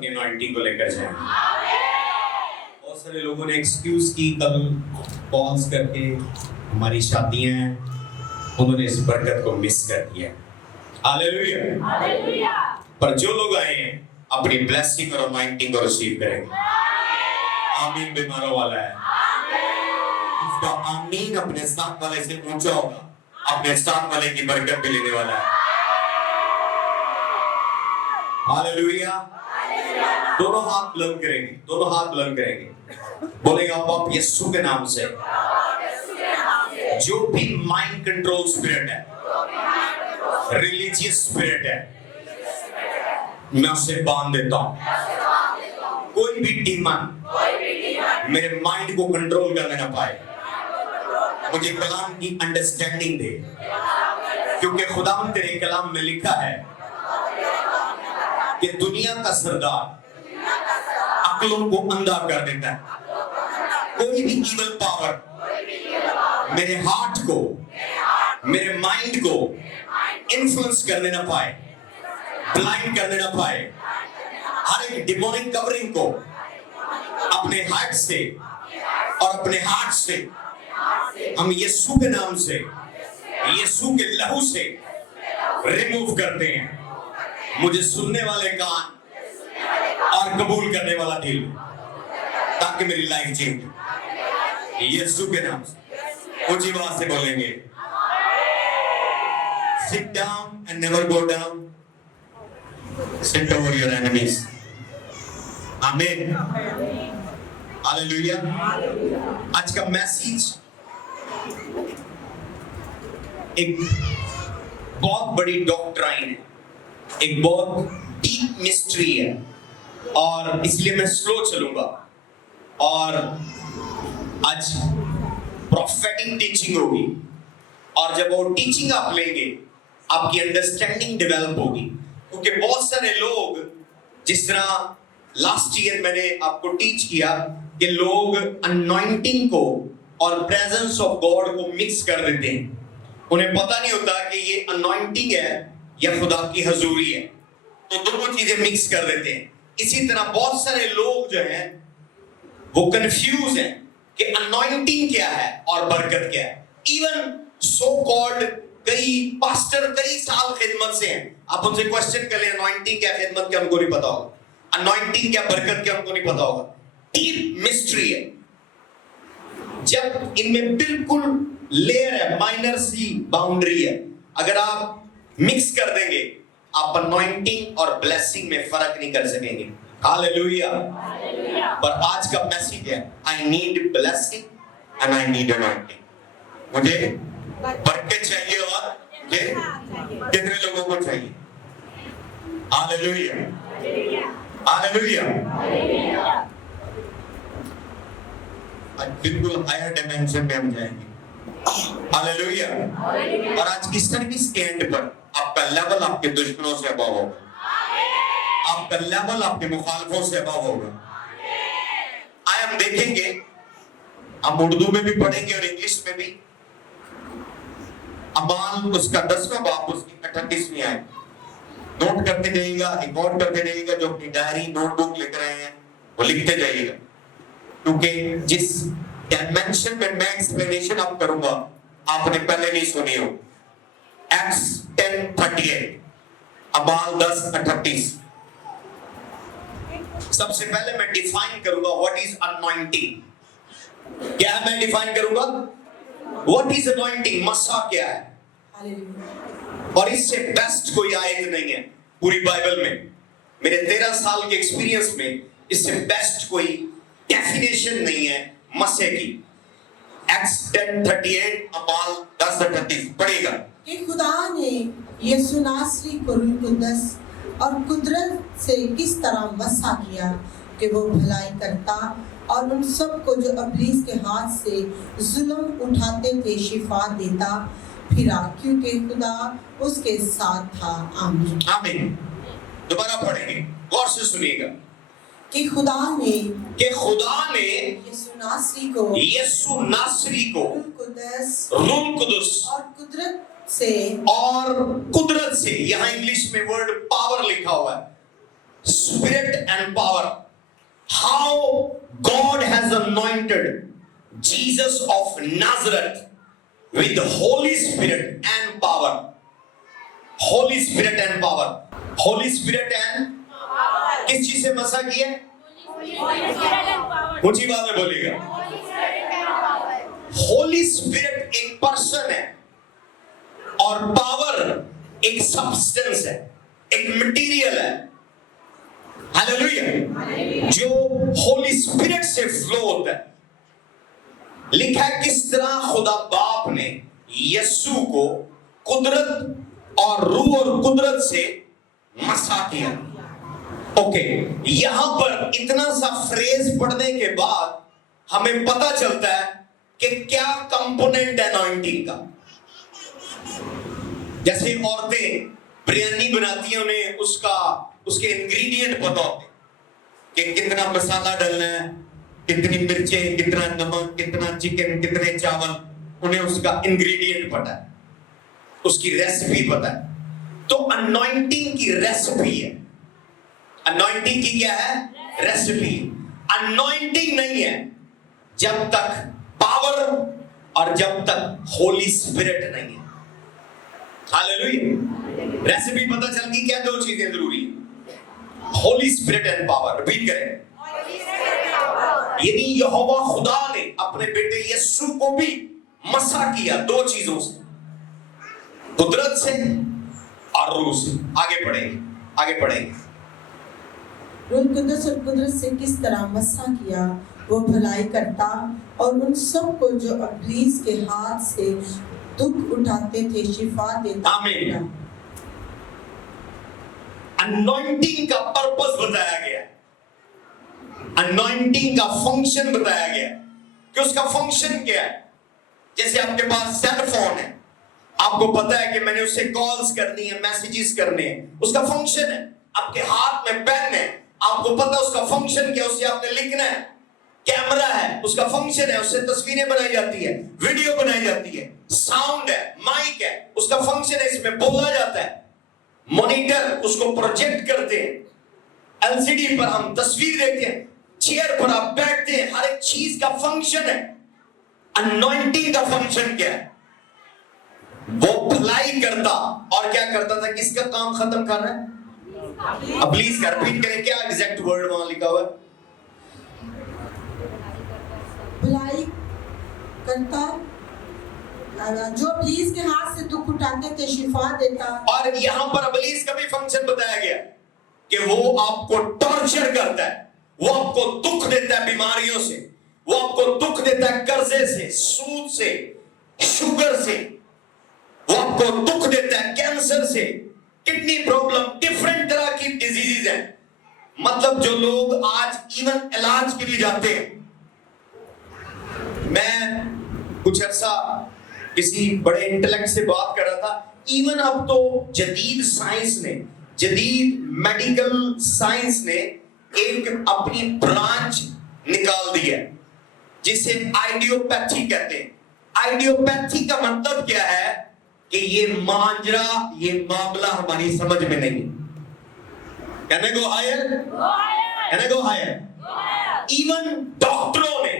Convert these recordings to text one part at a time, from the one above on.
अपनी anointing को लेकर जाएं। बहुत सारे लोगों ने एक्सक्यूज की कल कॉल्स करके, हमारी शादियां हैं, उन्होंने इस बरकत को मिस कर दिया। हालेलुया। पर जो लोग आए हैं अपनी ब्लेसिंग और anointing को रिसीव करेंगे। आमीन बीमारों वाला है, इसका आमीन अपने साथ वाले से ऊंचा होगा, अपने साथ वाले की बरकत भी लेने वाला है। हालेलुया। दोनों हाथ बुलंद करेंगे, दोनों हाथ बुलंद करेंगे, बोलेगा बाप यीशु के नाम से जो भी माइंड कंट्रोल स्पिरिट है, रिलीजियस स्पिरिट है, मैं उसे बांध देता हूं। कोई भी डीमन मेरे माइंड को कंट्रोल करने ना पाए, मुझे कलाम की अंडरस्टैंडिंग दे, क्योंकि खुदा तेरे कलाम में लिखा है कि दुनिया का सरदार अक्लों को अंधा कर देता है। कोई भी इविल पावर मेरे हार्ट को, मेरे माइंड को इन्फ्लुएंस करने ना पाए, ब्लाइंड करने ना पाए। हर एक डिमोनिक कवरिंग को अपने हार्ट से और अपने हार्ट से हम यीशु के नाम से, यीशु के लहू से रिमूव करते हैं। मुझे सुनने वाले कान और कबूल करने वाला दिल, ताकि मेरी लाइफ चेंज यीशु के नाम से। ऊंची आवाज से बोलेंगे, sit down and never go down, sit over your enemies. आमीन, हालेलुया। आज का मैसेज एक बहुत बड़ी डॉक्ट्राइन है, एक बहुत डीप मिस्ट्री है, और इसलिए मैं स्लो चलूंगा। और आज प्रोफेटिक टीचिंग होगी, और जब वो टीचिंग आप लेंगे आपकी अंडरस्टैंडिंग डेवलप होगी। क्योंकि बहुत सारे लोग, जिस तरह लास्ट ईयर मैंने आपको टीच किया कि लोग अनॉइंटिंग को और प्रेजेंस ऑफ गॉड को मिक्स कर देते हैं। उन्हें पता नहीं होता कि ये अनॉइंटिंग है या खुदा की हजूरी है, तो दोनों चीजें मिक्स कर देते हैं। इसी तरह बहुत सारे लोग जो हैं वो कंफ्यूज हैं कि अनॉइंटिंग क्या है और बरकत क्या है। इवन सो कॉल्ड कई पास्टर कई साल खिदमत से हैं, आप उनसे क्वेश्चन कर लें अनॉइंटिंग क्या, खिदमत क्या, उनको नहीं पता होगा। अनॉइंटिंग क्या, बरकत क्या, उनको नहीं पता होगा। डीप मिस्ट्री है। जब इनमें बिल्कुल लेयर है, माइनर सी बाउंड्री है, अगर आप मिक्स कर देंगे आप अनॉइंटिंग और ब्लेसिंग में फर्क नहीं कर सकेंगे। हालेलुया। पर आज का मैसेज है, I need blessing and I need anointing. मुझे बरकत चाहिए और मुझे कितने लोगों को चाहिए? Hallelujah, hallelujah. बिल्कुल हायर डायमेंशन में हम जाएंगे। हालेलुया। और आज की सर्विस के एंड पर आपका लेवल आपके दुश्मनों से अबव होगा, आपका लेवल आपके मुखालफों से अबव होगा। आए हम देखेंगे, हम उर्दू में भी पढ़ेंगे और इंग्लिश में भी। अमाल उसका 10वां बाब उसकी 38वीं आयत नोट करते जाइएगा, रिकॉर्ड करते जाइएगा। जो अपनी डायरी नोटबुक लिख रहे हैं वो लिखते जाइएगा, क्योंकि जिस डायमेंशन में मैं एक्सप्लेनेशन आप करूंगा आपने पहले नहीं सुनी हो। एक्ट्स 10:38, अमाल 10:38। सबसे पहले मैं डिफाइन करूंगा व्हाट इज अनॉइंटिंग। क्या मैं डिफाइन करूंगा व्हाट इज अनॉइंटिंग, मसा क्या है। और इससे बेस्ट कोई आयत नहीं है पूरी बाइबल में। मेरे 13 साल के एक्सपीरियंस में इससे बेस्ट कोई डेफिनेशन नहीं है मसे की। एक्ट्स 10:38, अमाल 10:38 पढ़ेगा कि खुदा ने यीशु नासरी को रूह कुद्दस और कुदरत से किस तरह मसा किया कि वो भलाई करता और उन सब को जो इब्लीस के हाथ से जुल्म उठाते थे शिफा देता फिरा, क्योंकि खुदा उसके साथ था। आमीन, आमीन। दोबारा पढ़ेंगे, गौर से सुनिएगा कि खुदा ने यीशु नासरी को रूह कुद्दस और कुदरत से, यहाँ इंग्लिश में वर्ड पावर लिखा हुआ है। spirit and power. How God has anointed Jesus of Nazareth with the Holy Spirit and power. Holy Spirit and power. Holy Spirit and किस चीज से मसा किया? ऊंची बात में बोलिएगा. होली स्पिरिट एक पर्सन है और पावर एक सब्सटेंस है, एक मटेरियल है. हालेलुया. जो होली स्पिरिट से फ्लो होता है. लिखा है किस तरह खुदा बाप ने यीशु को कुदरत और रूह और कुदरत से मसा किया. ओके, यहां पर इतना सा फ्रेज पढ़ने के बाद हमें पता चलता है कि क्या कंपोनेंट है अनॉइंटिंग का. जैसे औरतें बिरयानी बनाती हैं, उन्हें उसके इंग्रेडिएंट पता होते कि कितना मसाला डालना है, कितनी मिर्चें, कितना नमक, कितना चिकन, कितने चावल, उन्हें उसका इंग्रेडिएंट पता है, उसकी रेसिपी पता है. तो अनॉइंटिंग की रेसिपी है. अनॉइंटिंग की क्या है? रेसिपी. अनॉइंटिंग नहीं है जब तक पावर और जब तक होली स्पिरिट नहीं है. हालेलुया. रेसिपी पता चल गई. क्या दो चीजें जरूरी है? Holi spirit and power. Repeat करें. यानी यहोवा खुदा ने अपने बेटे यीशु को भी मसा किया दो चीजों से, कुदरत से और रूह से. आगे पढ़ेंगे. रूह कुदस और कुदरत से किस तरह मसा किया, वो भलाई करता और उन सब को जो इब्लीस के हाथ से दुख उठाते थे शिफा देता. आमीन. अनॉइंटिंग का पर्पस बताया गया, अनॉइंटिंग का फंक्शन बताया गया कि उसका फंक्शन क्या है. जैसे आपके पास सेल फोन है, आपको पता है कि मैंने उससे कॉल्स करनी है, मैसेजेस करने हैं, उसका फंक्शन है. आपके हाथ में पेन है, आपको पता है उसका फंक्शन क्या, उससे आपने लिखना है. कैमरा है, उसका फंक्शन है, उससे तस्वीरें बनाई जाती है, वीडियो बनाई जाती है. साउंड है, माइक है, उसका फंक्शन है, इसमें बोला जाता है. मॉनिटर, उसको प्रोजेक्ट करते हैं, एलसीडी पर हम तस्वीर देखते हैं, चेयर पर आप बैठते हैं, हर एक चीज का फंक्शन है. अनॉइंटिंग का फंक्शन क्या है? वो भलाई करता और क्या करता था? किसका काम खत्म कर रहा है? इब्लीस का. रिपीट करें. क्या एग्जैक्ट वर्ड वहां लिखा हुआ है? भलाई करता, जो इब्लीस के हाथ से दुख उठाते थे शिफा देता. और यहां पर इब्लीस का भी फंक्शन बताया गया कि वो आपको टॉर्चर करता है, वो आपको दुख देता है बीमारियों से, वो आपको दुख देता है कर्जे से, सूद से, शुगर से, वो आपको दुख देता है कैंसर से, किडनी प्रॉब्लम, डिफरेंट तरह की डिजीजेज हैं. मतलब जो लोग आज इवन इलाज के लिए जाते हैं. मैं कुछ अर्सा किसी बड़े इंटेलेक्ट से बात कर रहा था. इवन अब तो जदीद साइंस ने, जदीद मेडिकल साइंस ने एक अपनी ब्रांच निकाल दी है जिसे आइडियोपैथी कहते हैं. आइडियोपैथी का मतलब क्या है कि ये मांजरा, ये मामला हमारी समझ में नहीं. कहने को हायर, कहने को हायर. इवन डॉक्टरों ने,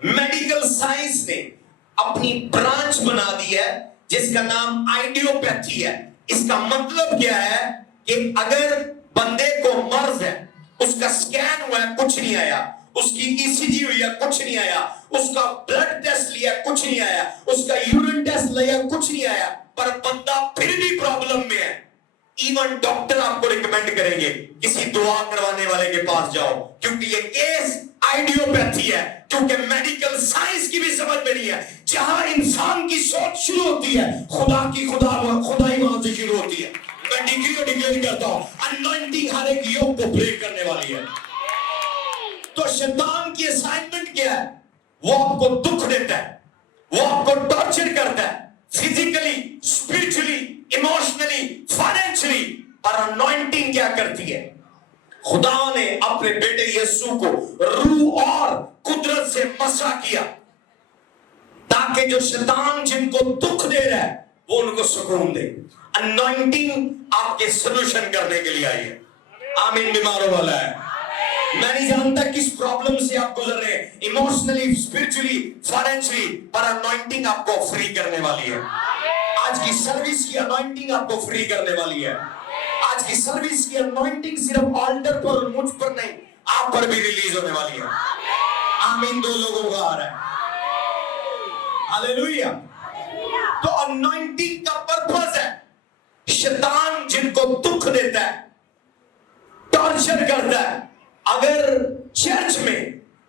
मेडिकल साइंस ने अपनी ब्रांच बना दी है जिसका नाम आइडियोपैथी है. इसका मतलब क्या है कि अगर बंदे को मर्ज है, उसका स्कैन हुआ है, कुछ नहीं आया, उसकी ईसीजी हुई है, कुछ नहीं आया, उसका ब्लड टेस्ट लिया, कुछ नहीं आया, उसका यूरिन टेस्ट लिया, कुछ नहीं आया, पर बंदा फिर भी प्रॉब्लम में है, इवन डॉक्टर आपको रिकमेंड करेंगे किसी दुआ करवाने वाले के पास जाओ, क्योंकि ये केस आइडियोपैथी है. क्योंकि मेडिकल साइंस की भी समझ में नहीं है. जहां इंसान की सोच शुरू होती है, खुदाई वहां से शुरू होती है. मैं डिक्लेयर करता हूं, अनॉइंटिंग हर एक योग को ब्रेक करने वाली है. तो शैतान की असाइनमेंट क्या है? वो आपको दुख देता है, वो आपको टॉर्चर करता है, फिजिकली, स्पिरिचुअली, इमोशनली, फाइनेंशियली. और अनॉइंटिंग क्या करती है? खुदा ने अपने बेटे यीशु को रूह और कुदरत से मसा किया ताकि जो शैतान जिनको दुख दे रहा है वो उनको सुकून दे. अनॉइंटिंग आपके सॉल्यूशन करने के लिए आई है. आमीन। बीमारों वाला है। मैं नहीं जानता किस प्रॉब्लम से आप गुजर रहे हैं, इमोशनली, स्पिरिचुअली, फाइनेंशियली, पर अनॉइंटिंग आपको फ्री करने वाली है। आज की सर्विस की अनॉइंटिंग आपको फ्री करने वाली है। आज की सर्विस की अनॉइंटिंग सिर्फ ऑल्टर पर और मुझ पर नहीं, आप पर भी रिलीज होने वाली है। आमीन। 2 लोगों का आ रहा है। हालेलुया। तो अनॉइंटिंग का पर्पस है, शैतान जिनको दुख देता है, टॉर्चर करता है, अगर चर्च में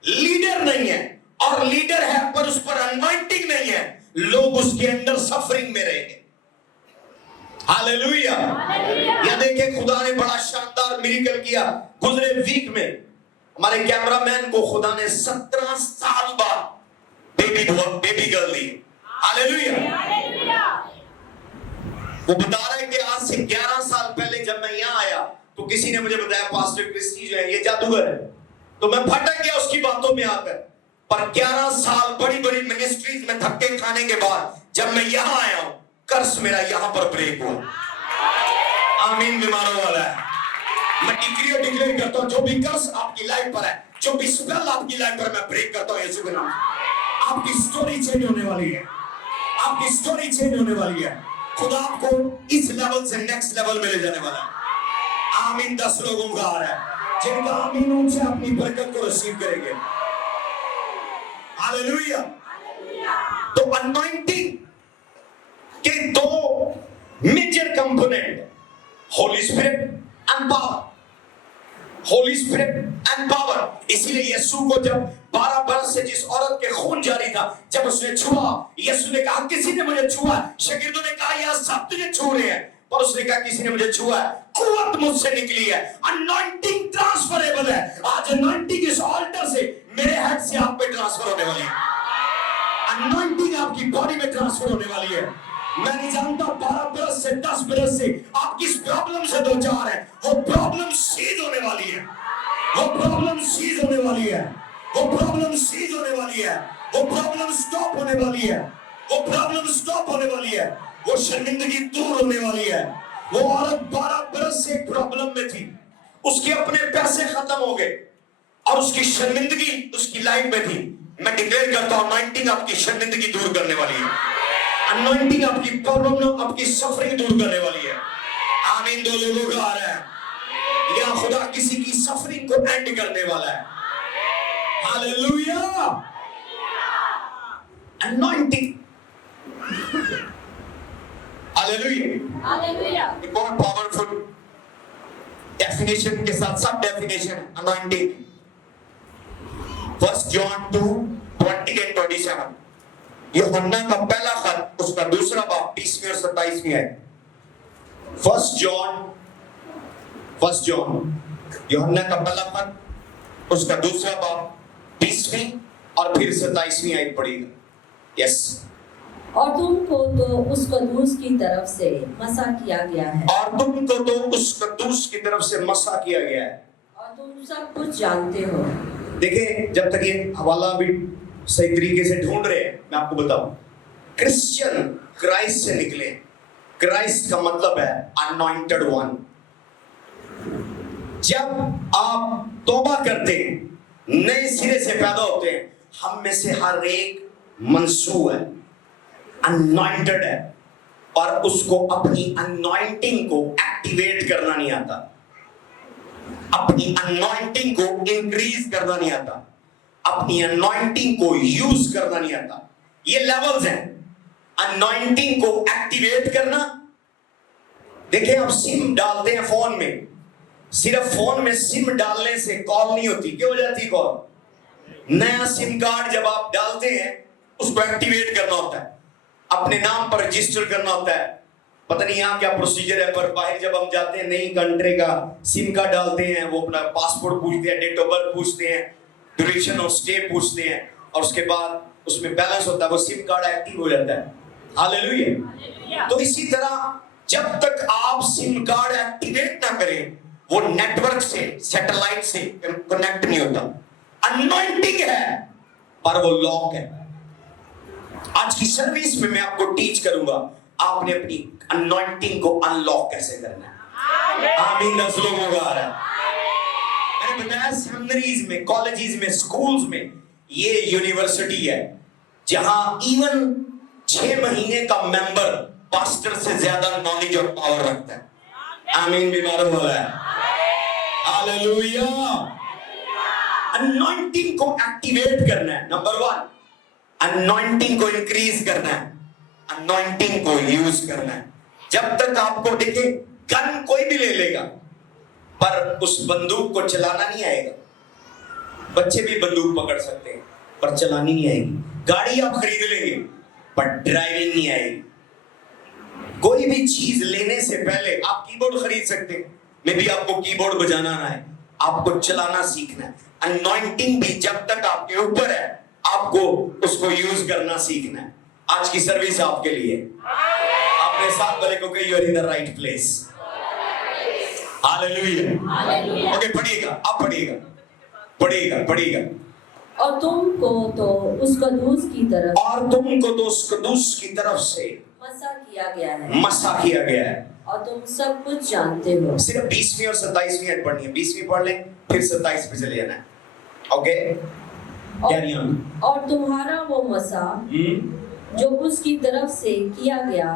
लीडर नहीं है और लीडर है पर उस पर अनॉइंटिंग नहीं है, लोग उसके अंदर सफरिंग में रहेंगे। हालेलुया। या देखिए, खुदा ने बड़ा शानदार मिरेकल किया गुजरे वीक में। हमारे कैमरामैन को खुदा ने 17 साल बाद बेबी गर्ल दी। हालेलुया। वो बता रहा है कि आज से 11 साल पहले जब मैं यहाँ आया तो किसी ने मुझे बताया पास्टर क्रिस्टी जो है ये जादूगर है, तो मैं भटक गया उसकी बातों में आकर। पर 11 साल बड़ी बड़ी मिनिस्ट्रीज में धक्के खाने के बाद जब मैं यहाँ आया हूँ, कर्स मेरा यहाँ पर ब्रेक हुआ। आमीन। बीमारों वाला है। मैं डिक्लेयर करता हूँ, जो भी कर्स आपकी लाइफ पर है, जो भी स्पेल आपकी लाइफ पर, मैं ब्रेक करता हूँ यीशु के नाम। आपकी स्टोरी चेंज होने वाली है। आपकी स्टोरी चेंज होने वाली है। खुदा आपको इस लेवल से नेक्स्ट लेवल में ले जाने वाला है। आमीन। 10 लोगों का आ रहा है जिनका आमीन उनसे अपनी बरकत को रिसीव करेंगे। हालेलुया। तो अनॉइंटिंग के 2 major component, holy spirit and power. Holy spirit and power. इसीलिए यीशु को जब 12 बरस से जिस औरत के खून जारी था, जब उसने छुआ, यीशु ने कहा किसी ने मुझे छुआ। शागिर्दों ने कहा यह सब तुझे छू रहे हैं, पर उसने कहा किसी ने मुझे छुआ है, कुव्वत मुझसे निकली है। अनॉइंटिंग ट्रांसफरेबल है। आज अनॉइंटिंग इस ऑल्टर से मेरे हेड से आप पे ट्रांसफर होने वाली है। अनॉइंटिंग आपकी बॉडी में ट्रांसफर होने वाली है। मैं नहीं जानता 12 बरस से 10 बरस से आप किस प्रॉब्लम से दो चार है, वो प्रॉब्लम सीज होने वाली है। वो प्रॉब्लम सीज होने वाली है। वो प्रॉब्लम सीज होने वाली है। वो प्रॉब्लम स्टॉप होने वाली है। वो प्रॉब्लम स्टॉप होने वाली है। वो शर्मिंदगी दूर होने वाली है। वो औरत 12 बरस से प्रॉब्लम में थी, उसके अपने पैसे खत्म हो गए और उसकी शर्मिंदगी उसकी लाइफ में थी। मैं डिक्लेयर करता हूं, अनॉइंटिंग आपकी शर्मिंदगी दूर करने वाली है। अनॉइंटिंग आपकी प्रॉब्लम, आपकी सफरिंग दूर करने वाली है। आमीन। 2 लोगों का आ रहा है। या खुदा किसी की सफरिंग को एंड करने वाला है। हालेलुया। अनॉइंटिंग। हालेलुया। एक और पावरफुल डेफिनेशन के साथ सब डेफिनेशन अनॉइंटिंग। 1 जॉन 2:20-27। यूहन्ना का पहला खत उसका दूसरा बाब 20वीं और 27वीं है। 1 जॉन यूहन्ना का पहला खत उसका दूसरा बाब 20वीं और फिर 27वीं आयत पढ़ेगा। यस। और तुमको तो उस कदूस की तरफ से मसा किया गया है। और तुमको तो उस कदूस की तरफ से मसा किया गया है। और तुम सब कुछ जानते हो। देखिए, जब तक ये हवाला भी सही तरीके से ढूंढ रहे हैं, मैं आपको बताऊं, क्रिश्चियन क्राइस्ट से निकले। क्राइस्ट का मतलब है अनॉइंटेड वन। जब आप तौबा करते हैं, नए सिरे से पैदा होते हैं, हम में से हर एक मंसूब है, अनॉइंटेड है, और उसको अपनी अनॉइंटिंग को एक्टिवेट करना नहीं आता, अपनी अनॉइंटिंग को इंक्रीज करना नहीं आता, अपनी अनॉइंटिंग को यूज करना नहीं आता। ये लेवल्स हैं। अनॉइंटिंग को एक्टिवेट करना। देखिए, आप सिम डालते हैं फोन में, सिर्फ फोन में सिम डालने से कॉल नहीं होती। क्यों हो जाती कॉल? नया सिम कार्ड जब आप डालते हैं, उसको एक्टिवेट करना होता है, अपने नाम पर रजिस्टर करना होता है। पता नहीं यहाँ क्या प्रोसीजर है, पर बाहर जब हम जाते हैं, नई कंट्री का सिम कार्ड डालते हैं, वो अपना पासपोर्ट पूछते हैं, डेट ऑफ बर्थ पूछते हैं, ड्यूरेशन ऑफ स्टे पूछते हैं, और उसके बाद उसमें बैलेंस होता है, वो सिम कार्ड एक्टिव हो जाता है। हालेलुया। तो इसी तरह जब तक आप सिम कार्ड एक्टिवेट ना करें, वो नेटवर्क से, सैटेलाइट से कनेक्ट नहीं होता। अनॉइंटिंग है पर वो लॉक है। आज की सर्विस में मैं आपको टीच करूंगा, आपने अपनी अनॉइंटिंग को अनलॉक कैसे करना है। आमीन। 10 लोगों का आ रहा है। نے بتایا سیمنریز میں, کالجز میں, سکولز میں یہ یونیورسٹی ہے جہاں ایون 6 مہینے کا ممبر پاسٹر سے زیادہ نالج اور پاور رکھتا ہے. آمین بھی معلوم ہو رہا ہے. ہاللویہ. انوائنٹنگ کو ایکٹیویٹ کرنا ہے. نمبر 1, انوائنٹنگ کو انکریز کرنا ہے, انوائنٹنگ کو یوز کرنا ہے. جب تک آپ کو دیکھیں گن کوئی بھی لے لے گا پر اس بندوق کو چلانا نہیں آئے گا. بچے بھی بندوق پکڑ سکتے ہیں پر چلانی نہیں آئے گی. گاڑی آپ خرید لیں گے پر ڈرائیونگ نہیں آئے گی. کوئی بھی چیز لینے سے پہلے آپ کی بورڈ خرید سکتے ہیں, میں بھی آپ کو کی بورڈ بجانا نہ ہے, آپ کو چلانا سیکھنا ہے. انوائنٹنگ بھی جب تک آپ کے اوپر ہے آپ کو اس کو یوز کرنا سیکھنا ہے. آج کی سروس آپ کے لیے. آپ نے ساتھ والے کو کہ you are in the right place. Hallelujah. Okay پڑھیے گا, آپ پڑھیے گا. اور تم کو تو اس قدوس کی طرف سے مسح کیا گیا ہے اور تم سب کچھ جانتے ہو. صرف 20ویں اور 27ویں ایڈ پڑھنی ہے. 20ویں پڑھ لیں پھر 27 پہ چلے جانا ہے. اوکے اور تمہارا وہ مسح جو اس کی طرف سے کیا گیا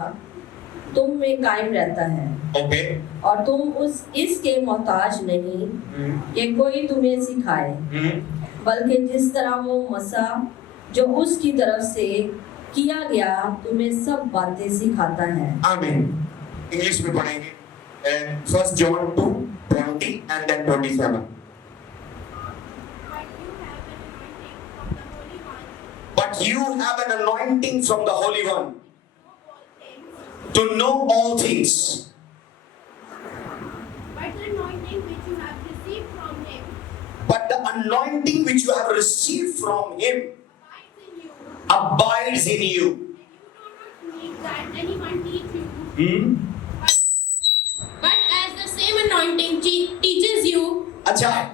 تم میں قائم رہتا ہے. اوکے. اور تم اس کے محتاج نہیں کہ کوئی تمہیں سکھائے, بلکہ جس طرح وہ مسح جو اس کی طرف سے کیا گیا تمہیں سب باتیں سکھاتا ہے. آمین. انگلش میں پڑھیں گے 1 John 2:20 and then 27. But you have an anointing from the Holy One to know all things. But the anointing which you have received from Him abides in you. That anyone teach you. But as the same anointing teaches you. Acha,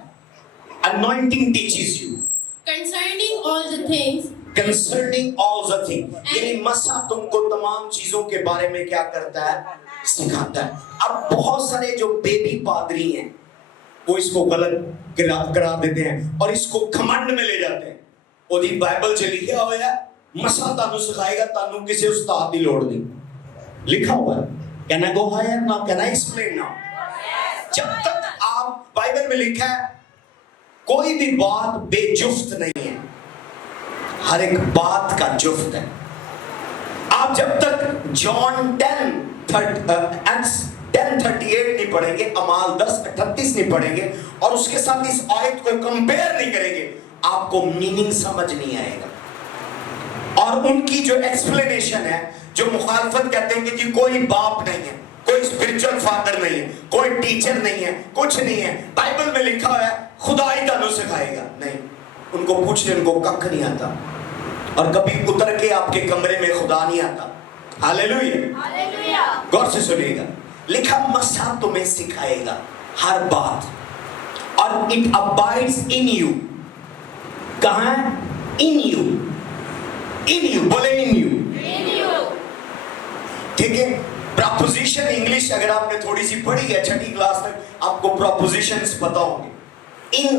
anointing teaches you. Concerning all the things. یعنی مسح تم کو تمام چیزوں کے بارے میں کیا کرتا ہے, سکھاتا ہے. اب بہت سارے جو بیبی پادری ہیں وہ اس کو غلط کرا دیتے ہیں اور اس کو کھمنڈ میں لے جاتے ہیں. وہ دی بائبل چ لکھا ہوا ہے مسح تانوں سکھائے گا, تانوں کسی استاد دی لوڑ نہیں. لکھا ہوا ہے. Can I go higher now? Can I explain now? جب تک آپ بائبل میں لکھا ہے کوئی بھی بات بے جفت نہیں ہے, ہر ایک بات کا جفت ہے. آپ جب تک جان 10:38 نہیں پڑھیں گے, اعمال 10:38 نہیں پڑھیں گے اور اس کے ساتھ اس آیت کو کمپیئر نہیں کریں گے آپ کو میننگ سمجھ نہیں آئے گا. اور ان کی جو ایکسپلینیشن ہے, جو مخالفت کہتے ہیں کہ جی کوئی باپ نہیں ہے, کوئی اسپرچل فادر نہیں ہے, کوئی ٹیچر نہیں ہے, کچھ نہیں ہے, بائبل میں لکھا ہوا ہے خدا ہی تانوں سکھائے گا. نہیں, ان کو پوچھ لیں, ان کو ککھ نہیں آتا اور کبھی اتر کے آپ کے کمرے میں خدا نہیں آتا. ہاللیلویہ. غور سے سنیے گا, لکھا مسح تمہیں سکھائے گا ہر بات اور it abides in you. کہاں ہے؟ in you. بولے in you. ٹھیک ہے. پراپوزیشن انگلش اگر آپ نے تھوڑی سی پڑھی ہے 6ٹھی کلاس تک آپ کو پراپوزیشنز پتا ہوں گے. ان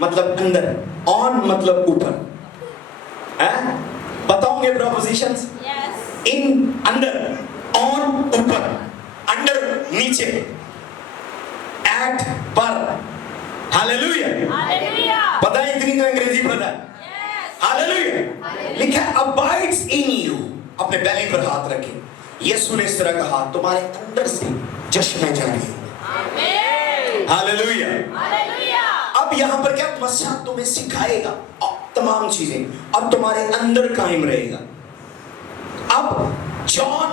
مطلب اندر, آن مطلب اوپر, پتا ہوں گے پراپوزیشنز. ان اندر, آن اوپر, انڈر نیچے, ایٹ پر. ہاللیلویہ. پتا ہے اتنی تو انگریزی پتا ہے. ہاللیلویہ. لکھا ہے abides in you. اپنے بیلی پر ہاتھ رکھیں. یسوع نے اس طرح کہا تمہارے اندر سے چشمے جاری ہوں. ہاللیلویہ. اب یہاں پر کیا مسح تمہیں سکھائے گا تمام چیزیں اور تمہارے اندر قائم رہے گا. اب جان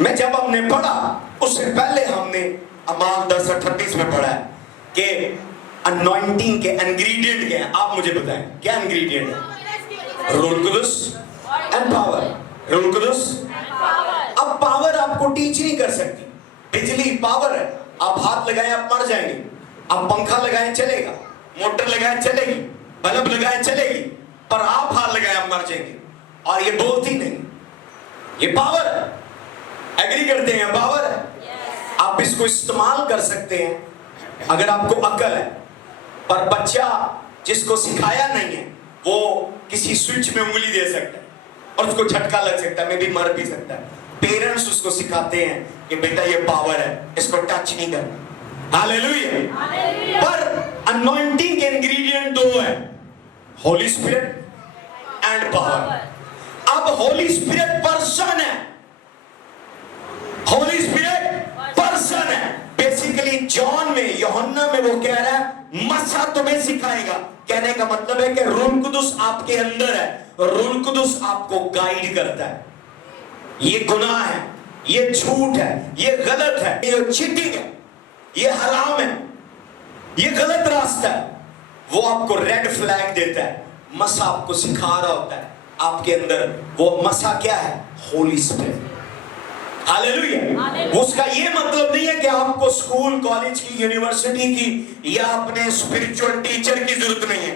میں جب ہم نے پڑھا اس سے پہلے ہم نے اعمال 10:38 میں پڑھا ہے کہ انوائنٹنگ کے انگریڈینٹ کیا ہیں. آپ مجھے بتائیں کیا انگریڈینٹ ہے؟ روح القدس اینڈ پاور. روح القدس. اب پاور آپ کو ٹیچ نہیں کر سکتی. بجلی پاور ہے, آپ ہاتھ لگائیں آپ مر جائیں گے, آپ پنکھا لگائیں چلے گا, موٹر لگائیں چلے گی, بلب لگائیں چلے گی, پر آپ ہاتھ لگائیں آپ مر جائیں گے. اور یہ بولتی نہیں, یہ پاور ہے. ایگری کرتے ہیں پاور ہے. آپ اس کو استعمال کر سکتے ہیں اگر آپ کو عقل ہے. पर बच्चा जिसको सिखाया नहीं है वो किसी स्विच में उंगली दे सकता है और उसको झटका लग सकता है, मैं भी मर भी सकता है। पेरेंट्स उसको सिखाते हैं कि बेटा ये पावर है, इसको टच नहीं करना। हालेलुया। पर अनॉइंटिंग के इंग्रेडिएंट दो है, होली स्पिरिट एंड पावर। अब होली स्पिरिट पर्सन है, होली स्पिरिट पर्सन है। बेसिकली जॉन में, यूहन्ना में वो कह रहा है मसा तुम्हें सिखाएगा। कहने का मतलब है कि रूह कुदुस आपके अंदर है और रूह कुदुस आपको गाइड करता है। ये गुनाह है, ये झूठ है, ये गलत है, ये चीटिंग है, ये हराम है, ये गलत रास्ता है, वो आपको रेड फ्लैग देता है। मसा आपको सिखा रहा होता है आपके अंदर। वो मसा क्या है? होली स्पिरिट। हालेलुया। उसका ये मतलब नहीं है कि आपको स्कूल, कॉलेज की, यूनिवर्सिटी की या अपने स्पिरिचुअल टीचर की जरूरत नहीं है।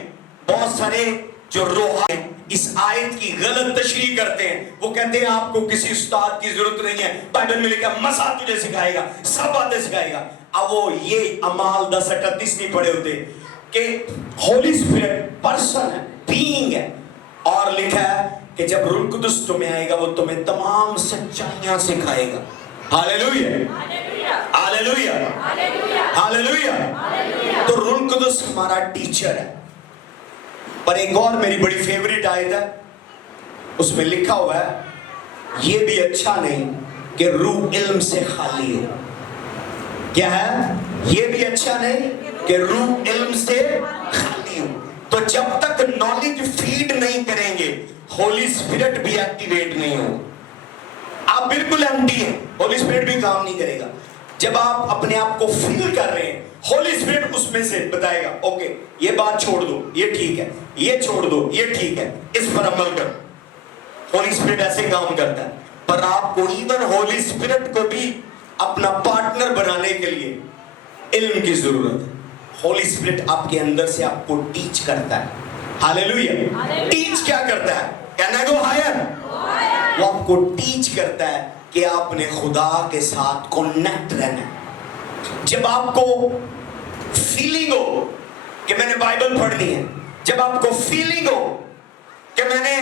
बहुत सारे जो रोहा इस आयत की गलत तशरीह करते हैं, वो कहते हैं आपको किसी उस्ताद की जरूरत नहीं है, बाइबल में लिखा मसा तुझे सिखाएगा, सब बातें सिखाएगा। अब वो ये अमाल 10:38 नहीं पढ़े होते कि होली स्पिरिट पर्सन है, बीइंग है, और लिखा है कि जब रूह कुदुस तुम्हें आएगा वो तुम्हें तमाम सच्चाइयां सिखाएगा। Hallelujah, hallelujah, hallelujah. तो रूह कुदुस हमारा टीचर है। पर एक और मेरी बड़ी फेवरेट आयत है, उसमें लिखा हुआ है ये भी अच्छा नहीं कि रूह इल्म से खाली हो। क्या है? ये भी अच्छा नहीं कि रूह इल्म से खाली हो। तो जब तक नॉलेज फीड नहीं करेंगे होली स्पिरिट भी एक्टिवेट नहीं हो। आप बिल्कुल एम्प्टी हैं, होली स्पिरिट भी काम नहीं करेगा। जब आप अपने आप को फील कर रहे हैं, होली स्पिरिट उसमें से बताएगा ओके ये बात छोड़ दो, ये ठीक है, ये छोड़ दो, ये ठीक है, इस पर अमल करो। होली स्पिरिट ऐसे काम करता है। पर आपको इवन होली स्पिरिट को भी अपना पार्टनर बनाने के लिए इल्म की जरूरत है। होली स्पिरिट आपके अंदर से आपको टीच करता है। हालेलुया। टीच क्या करता है? Can I go higher? वो आपको टीच करता है कि आपने खुदा के साथ कनेक्ट रहना है। जब आपको फीलिंग हो कि मैंने बाइबल पढ़नी है, जब आपको फीलिंग हो कि मैंने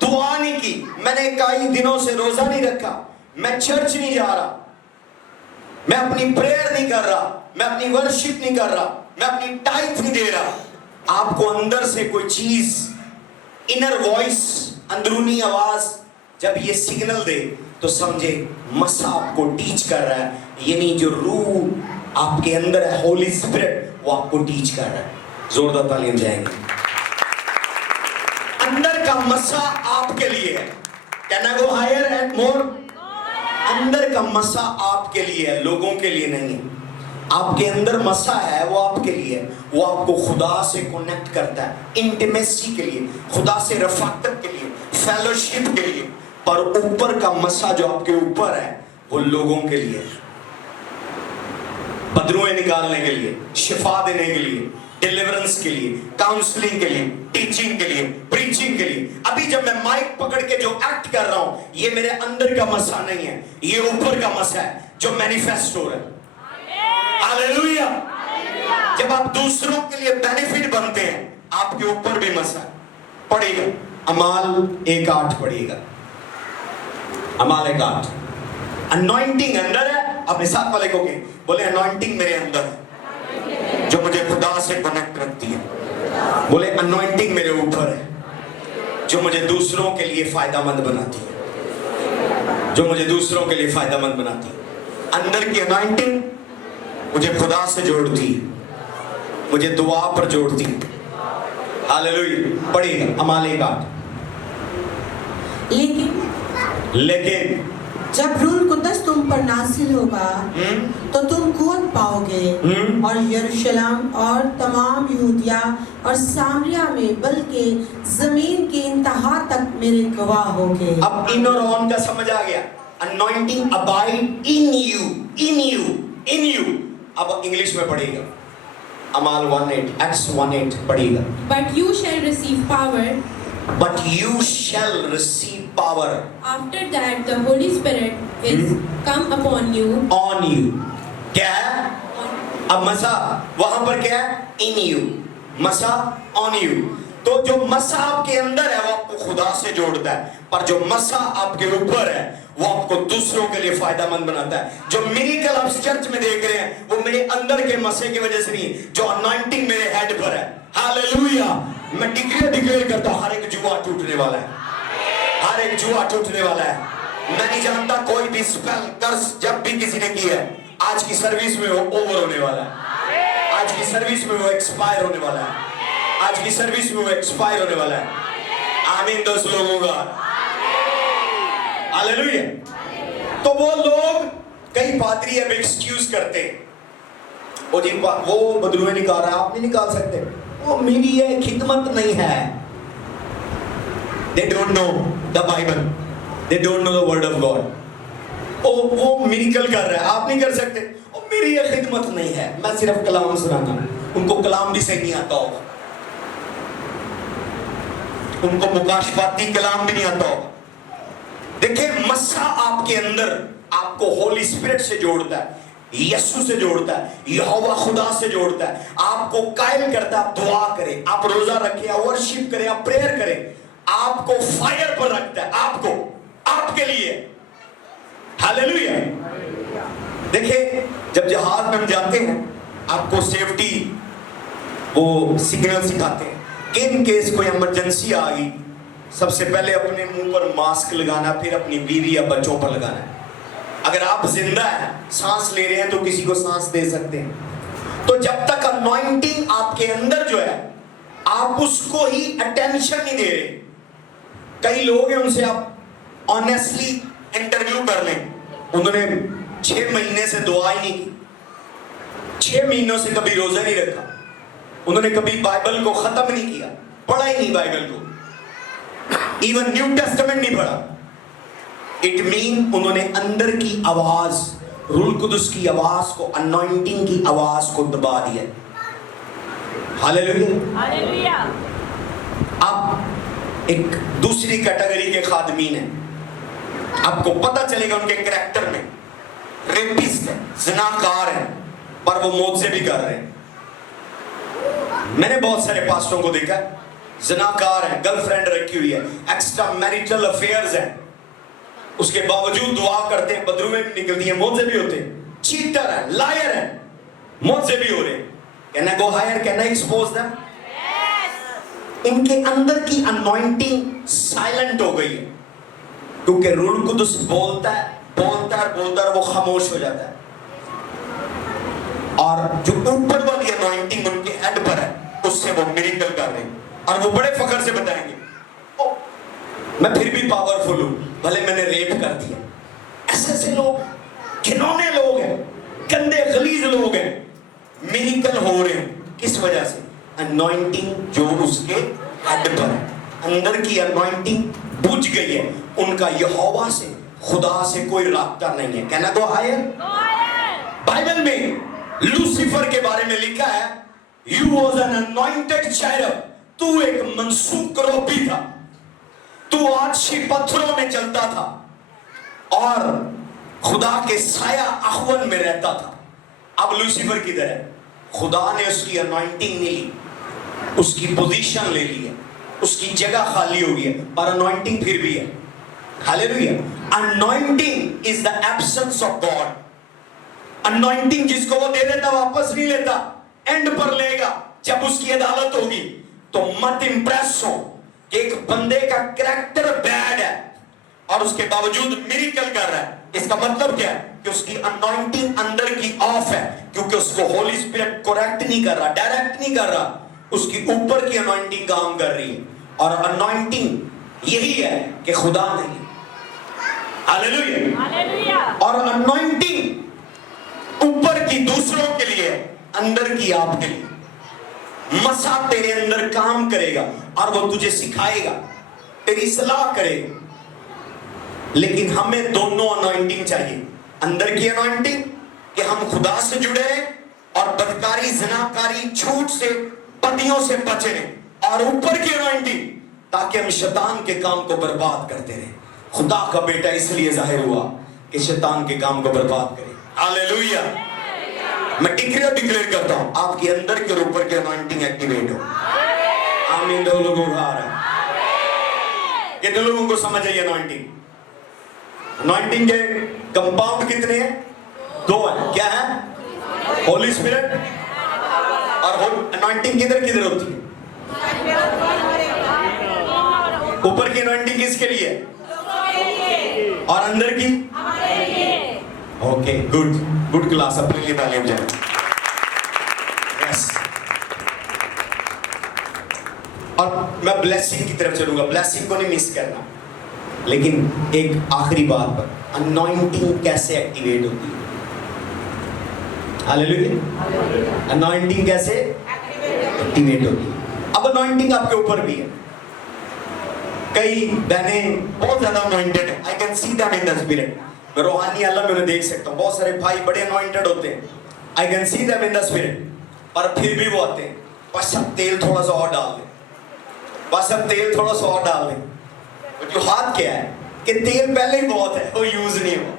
दुआ नहीं की, मैंने कई दिनों से रोजा नहीं रखा, मैं चर्च नहीं जा रहा, मैं अपनी प्रेयर नहीं कर रहा, मैं अपनी वर्शिप नहीं कर रहा, मैं अपनी टाइट नहीं दे रहा, आपको अंदर से कोई चीज, इनर वॉइस, अंदरूनी आवाज जब ये सिग्नल दे तो समझे मसा आपको टीच कर रहा है। यानी जो रूह आपके अंदर है, होली स्पिरिट, वो आपको टीच कर रहा है। जोरदार तालियां जाएंगे। अंदर का मसा आपके लिए है। Can I go higher and more? अंदर का मसा आपके लिए है, लोगों के लिए नहीं है। आपके अंदर मसा है, वो आपके लिए है। वो आपको खुदा से कनेक्ट करता है, इंटीमेसी के लिए, खुदा से रफाकत के लिए, फेलोशिप के लिए। पर ऊपर का मसा जो आपके ऊपर है वो लोगों के लिए, बदरुएं निकालने के लिए, शिफा देने के लिए, डिलीवरेंस के लिए, काउंसलिंग के लिए, टीचिंग के लिए, प्रीचिंग के लिए। अभी जब मैं माइक पकड़ के जो एक्ट कर रहा हूं, ये मेरे अंदर का मसा नहीं है, ये ऊपर का मसा है जो मैनिफेस्ट हो रहा है। हालेलुया। जब आप दूसरों के लिए बेनिफिट बनते हैं, आपके ऊपर भी मसा है। पढ़ेगा अमाल 1:8 पढ़िएगा, अमाल 1:8। अनॉइंटिंग अंदर है, अपने साथ वाले को बोले अनॉइंटिंग मेरे अंदर है जो मुझे खुदा से कनेक्ट रखती है। बोले अनॉइंटिंग मेरे ऊपर है जो मुझे दूसरों के लिए फायदामंद बनाती है, जो मुझे दूसरों के लिए फायदामंद बनाती है। अंदर की अनॉइंटिंग मुझे खुदा से जोड़ती है, मुझे दुआ पर जोड़ती है। हालेलुया। पढ़िएगा अमाल 1:8। लेकिन जब रूह कुदस तुम पर नासिल होगा तो तुम कुव्वत पाओगे और यरूशलेम और तमाम यहूदिया और सामरिया में बल्कि जमीन की इंतहा तक मेरे गवाह होगे। अब इन और ऑन का समझ आ गया। Anointing abide in you, in you, in you. अब इंग्लिश में पढ़ेगा अमाल 1:8, Acts 1:8 पढ़ेगा। But you shall receive power. But you shall receive power. After that, the Holy Spirit is come upon you. On you. क्या है? अब मसा वहां पर क्या है? In you. मसा ऑन यू। तो जो मसा आपके अंदर है वो आपको खुदा से जोड़ता है, पर जो मसा आपके ऊपर है वो आपको दूसरों के लिए फायदेमंद बनाता है। जो मिरेकल आप चर्च में देख रहे हैं वो मेरे अंदर के मसे की वजह से नहीं, जो अनॉइंटिंग मेरे हेड पर है। हालेलुया। मैं डिक्लेयर करता हूं, हर एक जुआ टूटने वाला है, हर एक जुआ टूटने वाला है। मैं नहीं जानता कोई भी स्पेल कर्स जब भी किसी ने की है, आज की सर्विस में वो ओवर होने वाला है, आज की सर्विस में वो एक्सपायर होने वाला है, आज की सर्विस में वो एक्सपायर होने वाला है। आमीन 10 लोगों का। हालेलुया। तो वो लोग, कई पादरी अब एक्सक्यूज करते हैं, वो जी वो बदलुए निकाल रहा है, आप नहीं निकाल सकते, वो मेरी ये खिदमत नहीं है। They don't know the Bible, they don't know the word of God। वो मिरेकल कर रहा है, आप नहीं कर सकते, वो मेरी ये खिदमत नहीं है, मैं सिर्फ कलाम सुनाता हूं। उनको कलाम भी सही नहीं आता होगा, उनको मुकाशफाती कलाम भी नहीं आता होगा। देखिए, मसा आपके अंदर आपको होली स्पिरिट से जोड़ता है, यीशु से जोड़ता है, यहोवा खुदा से जोड़ता है, आपको कायल करता है। आप दुआ करें, आप रोजा रखें, आप वर्शिप करें, आप प्रेयर करें, आपको फायर पर रखता है, आपको, आपके लिए। हालेलुया। देखिए, जब जहाज में हम जाते हैं आपको सेफ्टी वो सिग्नल सिखाते हैं, इन केस कोई इमरजेंसी आ गई, सबसे पहले अपने मुंह पर मास्क लगाना, फिर अपनी बीवी या बच्चों पर लगाना है। अगर आप जिंदा हैं, सांस ले रहे हैं, तो किसी को सांस दे सकते हैं। तो जब तक अनॉइंटिंग आपके अंदर जो है, आप उसको ही अटेंशन नहीं दे रहे। कई लोग हैं, उनसे आप ऑनेस्टली इंटरव्यू कर लें, उन्होंने 6 महीने से दुआ ही नहीं की, 6 महीनों से कभी रोजा नहीं रखा, उन्होंने कभी बाइबल को खत्म नहीं किया, पढ़ा ही नहीं बाइबल को, इवन न्यू टेस्टामेंट नहीं पढ़ा। इट मीन उन्होंने अंदर की आवाज, रूह कुदुस की आवाज को, अनॉइंटिंग की आवाज को दबा दिया। हालेलुया। हालेलुया। आप एक दूसरी कैटेगरी के खादमीन हैं, आपको पता चलेगा उनके कैरेक्टर में, रेपिस्ट है, ज़िनाकार है, पर वो मौत से भी कर रहे हैं। मैंने बहुत सारे पास्टरों को देखा, ज़िनाकार है, गर्लफ्रेंड रखी हुई है, एक्स्ट्रा मैरिटल अफेयर्स हैं, उसके बावजूद दुआ करते हैं, बदरू में भी निकलती है, मौत से भी होते हैं, चीटर है, लायर है, मौत से भी हो रहे हैं। Can I go higher, can I expose them? उनके अंदर की अनॉइंटिंग साइलेंट हो गई है, क्योंकि रूह कुदुस बोलता है, बोलता है, बोलता है, वो खामोश हो जाता है। और जो ऊपर वाली अनॉइंटिंग उनके हेड पर है, उससे वो मिरेकल कर रहे हैं, और वो बड़े फख्र से बताएंगे, ओ, मैं फिर भी पावरफुल हूं, भले मैंने रेप कर दिया। ऐसे ऐसे लोग, घिनौने लोग हैं, गंदे गलीज लोग हैं, मिरेकल हो रहे हैं। किस वजह से? अनॉइंटिंग जो उसके हेड पर है, अंदर की अनॉइंटिंग बुझ गई है, उनका यहोवा से, खुदा से कोई रास्ता नहीं है। कहना गो हायर। बाइबल में लूसीफर के बारे में लिखा है, यू वॉज एन अनॉइंटेड चेरब, तू एक मनसूब करोपी था, तू आछी पत्थरों में चलता था और खुदा के साया अखवन में रहता था। अब लूसीफर किधर है? खुदा ने उसकी अनॉइंटिंग नहीं ली, उसकी पोजीशन ले ली है, उसकी जगह खाली हो गई है, पर अनॉइंटिंग फिर भी है। Hallelujah. Anointing is the absence of God. Anointing जिसको वो दे देता वापस नहीं लेता, एंड पर लेगा जब उसकी अदालत होगी। तो मत इंप्रेस हो कि एक बंदे का कैरेक्टर बैड है और उसके बावजूद मिरेकल कर रहा है। इसका मतलब क्या है? कि उसकी अनॉइंटिंग अंदर की ऑफ है, क्योंकि उसको होली स्पिरिट करेक्ट नहीं कर रहा, डायरेक्ट नहीं कर रहा, उसकी ऊपर की अनॉइंटिंग काम कर रही है। और अनॉइंटिंग यही है कि खुदा नहीं। हालेलुया। और अनॉइंटिंग ऊपर की दूसरों के लिए, अंदर की आपके लिए। मसा तेरे अंदर काम करेगा और वो तुझे सिखाएगा, तेरी सलाह करेगा। लेकिन हमें दोनों अनॉइंटिंग चाहिए, अंदर की अनॉइंटिंग कि हम खुदा से जुड़े रहें और बदकारी, ज़िनाकारी, झूठ से, पतियों से बचे रहें, और ऊपर की अनॉइंटिंग ताकि हम शैतान के काम को बर्बाद करते रहें। खुदा का बेटा इसलिए जाहिर हुआ कि शैतान के काम को बर्बाद करे। हालेलुया। मैं डिक्लेयर करता हूं आपके अंदर के और ऊपर के अनॉइंटिंग एक्टिवेट हो। आमीन। दो लोगों का आ रहा है, कितने लोगों को समझ आई अनॉइंटिंग? अनॉइंटिंग के कंपाउंड कितने हैं? दो है। क्या है? होली स्पिरिट और अनॉइंटिंग किधर किधर होती है? ऊपर की अनॉइंटिंग किसके लिए है? और अंदर की? Okay, good class. अपने लिए तालियां बजाएं। यस। और मैं ब्लेसिंग की तरफ चलूंगा, ब्लेसिंग को नहीं मिस करना। लेकिन एक आखिरी बात पर, अनॉइंटिंग कैसे एक्टिवेट होती है? हालेलुया। अनॉइंटिंग कैसे एक्टिवेट होती है? अब अनॉइंटिंग आपके ऊपर भी है। कई बहनें बहुत ज्यादा अनॉइंटेड है, I can see them in the spirit. मैं रूहानी आलम में उन्हें देख सकता हूँ। बहुत सारे भाई बड़े अनॉइंटेड होते हैं, I can see them in the spirit, पर फिर भी वो आते हैं, बस अब तेल थोड़ा सा और डाल दें, बस अब तेल थोड़ा सा और डाल दें। जो हाथ क्या है कि तेल पहले ही बहुत है, वो यूज नहीं हुआ।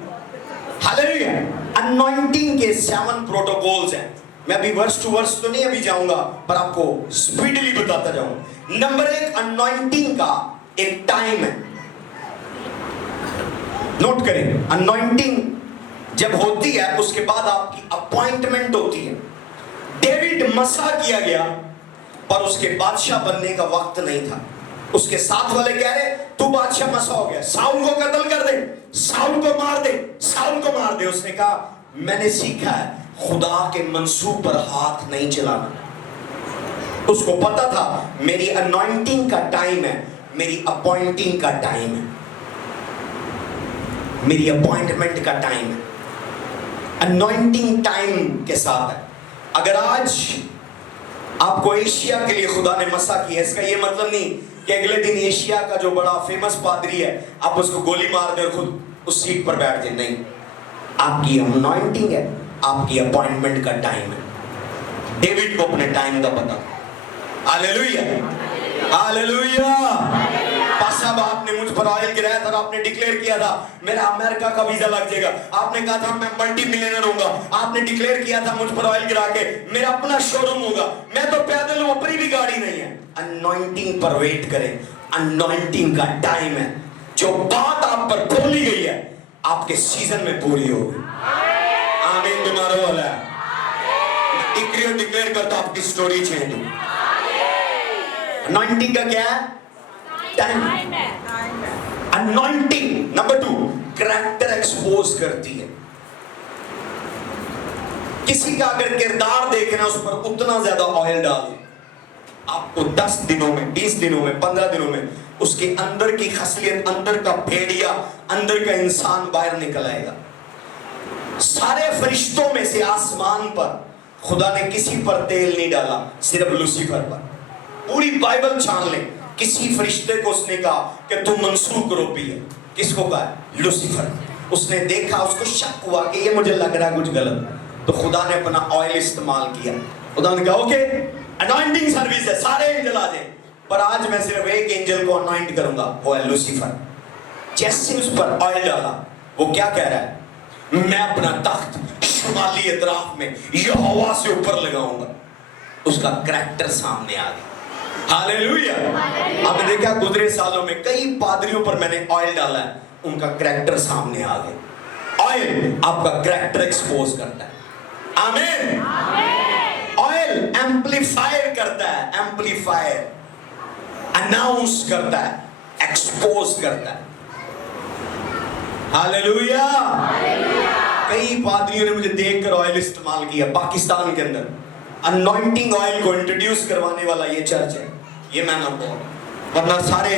हालेलुया। अनॉइंटिंग के 7 प्रोटोकॉल्स हैं। मैं अभी वर्स टू वर्स तो नहीं अभी जाऊंगा, पर आपको स्पीडली बताता जाऊंगा। नंबर 1, अनॉइंटिंग का एक टाइम है। नोट करें, अनॉइंटिंग जब होती है उसके बाद आपकी अपॉइंटमेंट होती है। डेविड मसा किया गया, पर उसके बादशाह बनने का वक्त नहीं था। उसके साथ वाले कह रहे तू बादशाह मसा हो गया, साउल को कत्ल कर दे, साउल को मार दे, साउल को मार दे। उसने कहा मैंने सीखा है खुदा के मंसूब पर हाथ नहीं चलाना। उसको पता था मेरी अनॉइंटिंग का टाइम है, मेरी अपॉइंटिंग का टाइम है, मेरी अपॉइंटमेंट का टाइम है। अनॉइंटिंग टाइम के साथ है। अगर आज आपको एशिया के लिए खुदा ने मसा किया, इसका ये मतलब नहीं कि अगले दिन एशिया का जो बड़ा फेमस पादरी है आप उसको गोली मार दे और खुद उस सीट पर बैठ जाए। नहीं, आपकी अनॉइंटिंग है, आपकी अपॉइंटमेंट का टाइम है। डेविड को अपने टाइम का पता। Hallelujah, hallelujah. साहब आपने मुझ पर ऑयल गिराया था और आपने डिक्लेयर किया था मेरा अमेरिका का वीजा लग जाएगा। आपने कहा था मैं मल्टी मिलियनर होऊंगा। आपने डिक्लेयर किया था मुझ पर ऑयल गिरा के मेरा अपना शोरूम होगा। मैं तो पैदल हूं, अपनी भी गाड़ी नहीं है। अनॉइंटिंग पर वेट करें, अनॉइंटिंग का टाइम है। जो बात आप पर बोली गई है आपके सीजन में पूरी होगी। आमीन। तुम्हारा वाला डिक्लेयर करता आपकी स्टोरी चेंज हो। अनॉइंटिंग का क्या है? Time. Anointing number 2 character expose करती है। किसी का अगर किरदार देखना उस पर उतना ज्यादा ऑयल डाल दे, आपको 10 दिनों में, 20 दिनों में, 15 दिनों में उसके अंदर की खसलियत, अंदर का भेड़िया, अंदर का इंसान बाहर निकल आएगा। सारे फरिश्तों में से आसमान पर खुदा ने किसी पर तेल नहीं डाला, सिर्फ लूसीफर पर। पूरी बाइबल छान ले, किसी फरिश्ते को उसने कहा कि तुम मंसूख रोपी है। किसको कहा? लूसीफर। उसने देखा, उसको शक हुआ कि ये मुझे लग रहा है कुछ गलत, तो खुदा ने अपना ऑयल इस्तेमाल किया। खुदा ने कहा ओके अनॉइंटिंग सर्विस है, सारे एंजल आ जाए, पर आज मैं सिर्फ एक एंजल को अनॉइंट करूंगा, वो है लूसीफर। जैसे उस पर ऑयल डाला, वो क्या कह रहा है? मैं अपना तख्त शुमाली इतराफ में यहोवा से ऊपर लगाऊंगा। उसका कैरेक्टर सामने आ गया। हालेलुया। आपने देखा गुजरे सालों में कई पादरियों पर मैंने ऑयल डाला है, उनका कैरेक्टर सामने आ गया। ऑयल आपका कैरेक्टर एक्सपोज करता है। आमीन। ऑयल एम्पलीफायर करता है, एम्पलीफायर अनाउंस करता है, एक्सपोज करता है। हालेलुया। कई पादरियों ने मुझे देखकर ऑयल इस्तेमाल किया पाकिस्तान के अंदर। अनॉइंटिंग ऑयल को इंट्रोड्यूस करवाने वाला ये चर्च है, ये मैं ना बोल, वरना सारे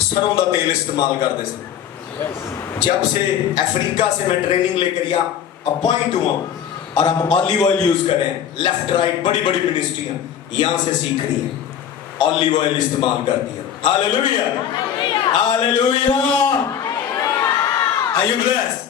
सरों का तेल इस्तेमाल करते थे। जब से अफ्रीका से मैं ट्रेनिंग लेकर यहाँ अपॉइंट हुआ और हम ऑलिव ऑयल यूज कर रहे हैं, लेफ्ट राइट बड़ी बड़ी मिनिस्ट्रियां यहाँ से सीख रही हैं, ऑलिव ऑयल इस्तेमाल करती है। Hallelujah, hallelujah. Are you blessed?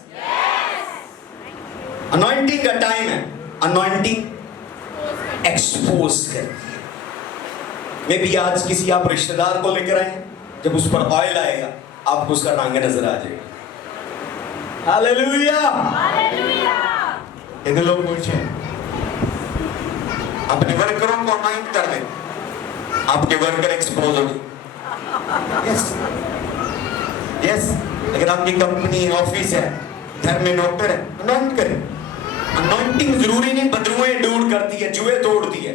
Anointing का टाइम है, अनॉइंटिंग एक्सपोज करती है। मे भी आज किसी आप रिश्तेदार को लेकर आए, जब उस पर ऑयल आएगा आपको उसका रंग नजर आ जाएगा। हालेलुया। इधर लोग पूछे अपने वर्करों को अनॉइंट कर दे, आपके वर्कर एक्सपोज हो गए। यस यस, अगर आपकी कंपनी ऑफिस है, घर में नौकर है, अनॉइंट करें। अनॉइंटिंग जरूरी नहीं बदरुएं दूर करती है, जुए तोड़ती है।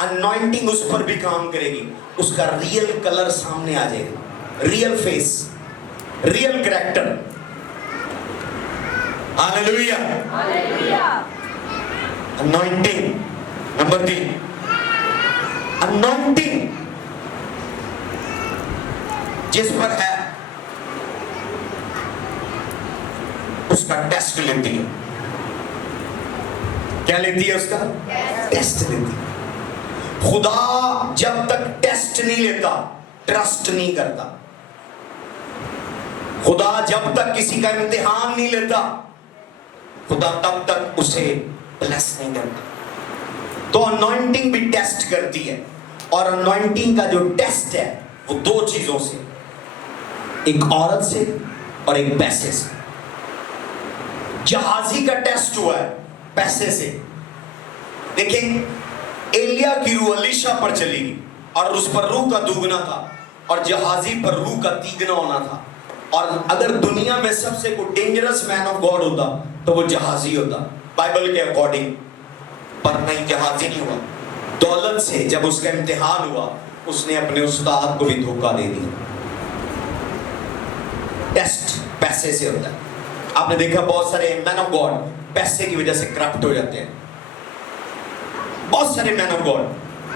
अनॉइंटिंग उस पर भी काम करेगी, उसका रियल कलर सामने आ जाएगा, real face, real character. Hallelujah, anointing. Number 3, anointing जिस पर है उसका टेस्ट लेती है। क्या लेती है? उसका टेस्ट लेती है। खुदा जब तक टेस्ट नहीं लेता ट्रस्ट नहीं करता। खुदा जब तक किसी का इम्तिहान नहीं लेता, खुदा तब तक उसे ब्लेस नहीं करता। तो अनॉइंटिंग भी टेस्ट करती है, और अनॉइंटिंग का जो टेस्ट है वो 2 चीजों से, एक औरत से और एक पैसे से। जहाजी का टेस्ट हुआ है पैसे से। देखिए, एलिया की रूह अलीशा पर चलेगी और उस पर रूह का दुगना था, और जहाजी पर रूह का तीगना होना था। और अगर दुनिया में सबसे कोई डेंजरस मैन ऑफ गॉड होता तो वो जहाजी होता, बाइबल के अकॉर्डिंग। पर नहीं, जहाजी नहीं हुआ। दौलत से जब उसका इम्तिहान हुआ, उसने अपने उस्ताद को भी धोखा दे दिया। टेस्ट पैसे से होता है। आपने देखा बहुत सारे मैन ऑफ गॉड पैसे की वजह से करप्ट हो जाते हैं। बहुत सारे मैन ऑफ गॉड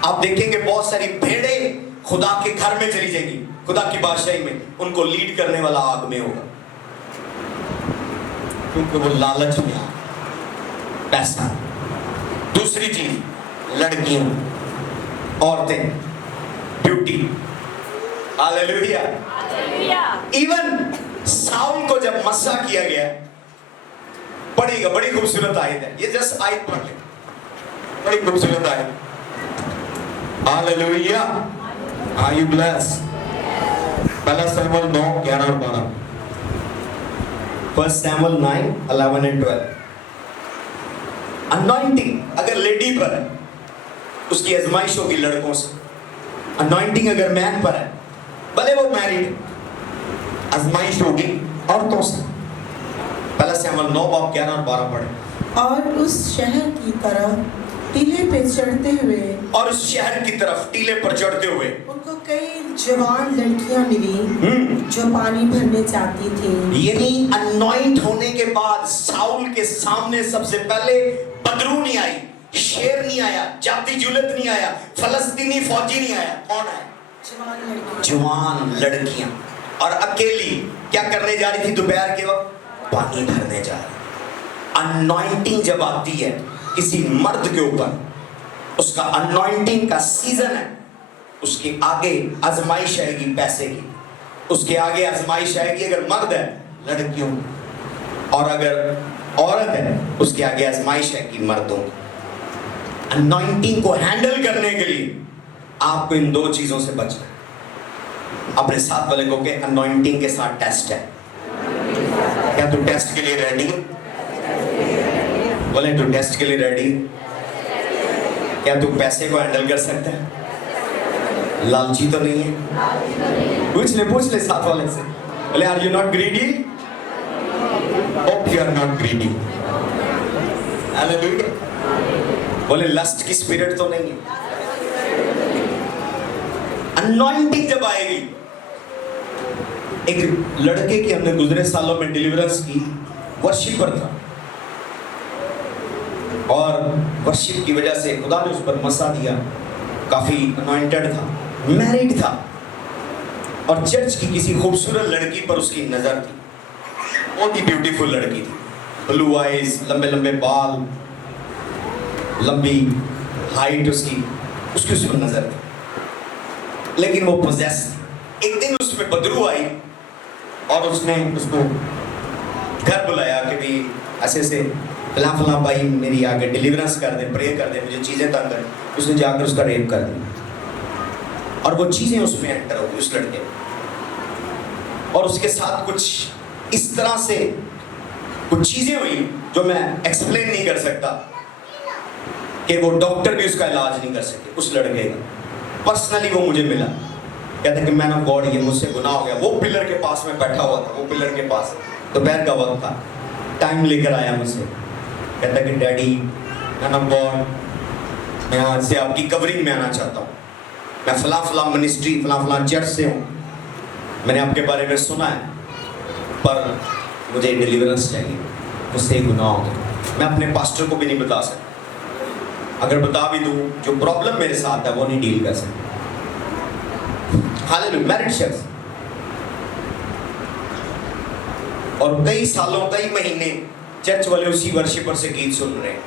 आप देखेंगे, बहुत सारी भेड़ें खुदा के घर में चली जाएंगी, खुदा की बादशाही में, उनको लीड करने वाला आग में होगा, क्योंकि वो लालच में आ पैसा। दूसरी चीज, लड़कियां, औरतें, ब्यूटी। हालेलुया। इवन साउल को जब मस्सा किया गया, पढ़ेगा, बड़ी खूबसूरत आयत है, ये जस्ट आयत पढ़ ले, बड़ी खूबसूरत आयत। Hallelujah, are you blessed? पहला शमूएल 9:11 और 12। फर्स्ट शमूएल 9:11 and 12। अनॉइंटिंग अगर लेडी पर है, उसकी आजमाइश होगी लड़कों से। अनॉइंटिंग अगर मैन पर है, भले वो मैरिड, आजमाइश होगी औरतों से। पहला शमूएल 9:11 और 12 पढ़े। और उस शहर की तरफ टीले पे चढ़ते हुए, और उस शहर की तरफ टीले पर चढ़ते हुए उनको कई जवान लड़कियां मिली जो पानी भरने चाहती थी। यानी अनॉइंट होने के बाद साउल के सामने सबसे पहले बदरू नहीं आई, शेर नहीं आया, जाति जुलत नहीं आया, फलस्तीनी फौजी नहीं आया। कौन है? जवान लड़कियां। जवान लड़कियां, और अकेली क्या करने जा रही थी? दोपहर के वक्त पानी भरने जा रही। अनॉइंटिंग जब आती है किसी मर्द के ऊपर, उसका अनॉइंटिंग का सीजन है, उसके आगे आजमाइश आएगी पैसे की, उसके आगे आजमाइश आएगी अगर मर्द है लड़कियों, और अगर औरत है उसके आगे आजमाइश आएगी मर्दों की। अनॉइंटिंग को हैंडल करने के लिए आपको इन 2 चीजों से बचना है। अपने साथ वाले को के अनॉइंटिंग के साथ टेस्ट है, क्या तू टेस्ट के लिए रेडी है? बोले तू टेस्ट के लिए रेडी? क्या तू पैसे को हैंडल कर सकता है? लालची तो नहीं है? पूछ ले साथ वाले से, बोले are you not greedy? Hope you are not greedy. Hallelujah. बोले लस्ट की स्पिरिट तो नहीं है? अनॉइंटिंग जब आएगी, एक लड़के की हमने गुजरे सालों में डिलीवरेंस की, वर्शिपर था, और वर्शिप की वजह से खुदा ने उस पर मसा दिया, काफी अनॉइंटेड था, मैरिड था, और चर्च की किसी खूबसूरत लड़की पर उसकी नजर थी। बहुत ही ब्यूटीफुल लड़की थी, ब्लू आइज, लंबे लंबे बाल, लंबी हाइट उसकी उस पर नजर थी, लेकिन वो पोजेस थी। एक दिन उसमें बदरू आई और उसने उसको घर बुलाया कि भी ऐसे से फला भाई मेरी आगे डिलीवरेंस कर दे, प्रे कर दे, मुझे चीजें तंग कर। उसने जाकर उसका रेप कर दिया, और वो चीजें उसमें एंटर हो गई उस लड़के, और उसके साथ कुछ इस तरह से कुछ चीजें हुई जो मैं एक्सप्लेन नहीं कर सकता, کہ وہ ڈاکٹر بھی اس کا علاج نہیں کر سکے. اس لڑکے کا پرسنلی وہ مجھے ملا, کہتا کہ مین آف گاڈ یہ مجھ سے گناہ ہو گیا. وہ پلر کے پاس میں بیٹھا ہوا تھا, وہ پلر کے پاس دوپہر کا وقت تھا, ٹائم لے کر آیا مجھ سے, کہتا کہ ڈیڈی مین آف گاڈ میں آج سے آپ کی کورنگ میں آنا چاہتا ہوں, میں فلاں فلاں منسٹری فلاں فلاں چرچ سے ہوں, میں نے آپ کے بارے میں سنا ہے, پر مجھے ڈیلیورنس چاہیے, مجھ سے گناہ ہو گیا. میں اپنے پاسٹر کو بھی نہیں بتا سکتا, اگر بتا بھی دوں جو پرابلم میرے ساتھ ہے وہ نہیں ڈیل کر سکتا. ہاللیلویا. میرڈ شخص, اور کئی سالوں کئی مہینے چرچ والے اسی ورشپر سے گیت سن رہے ہیں,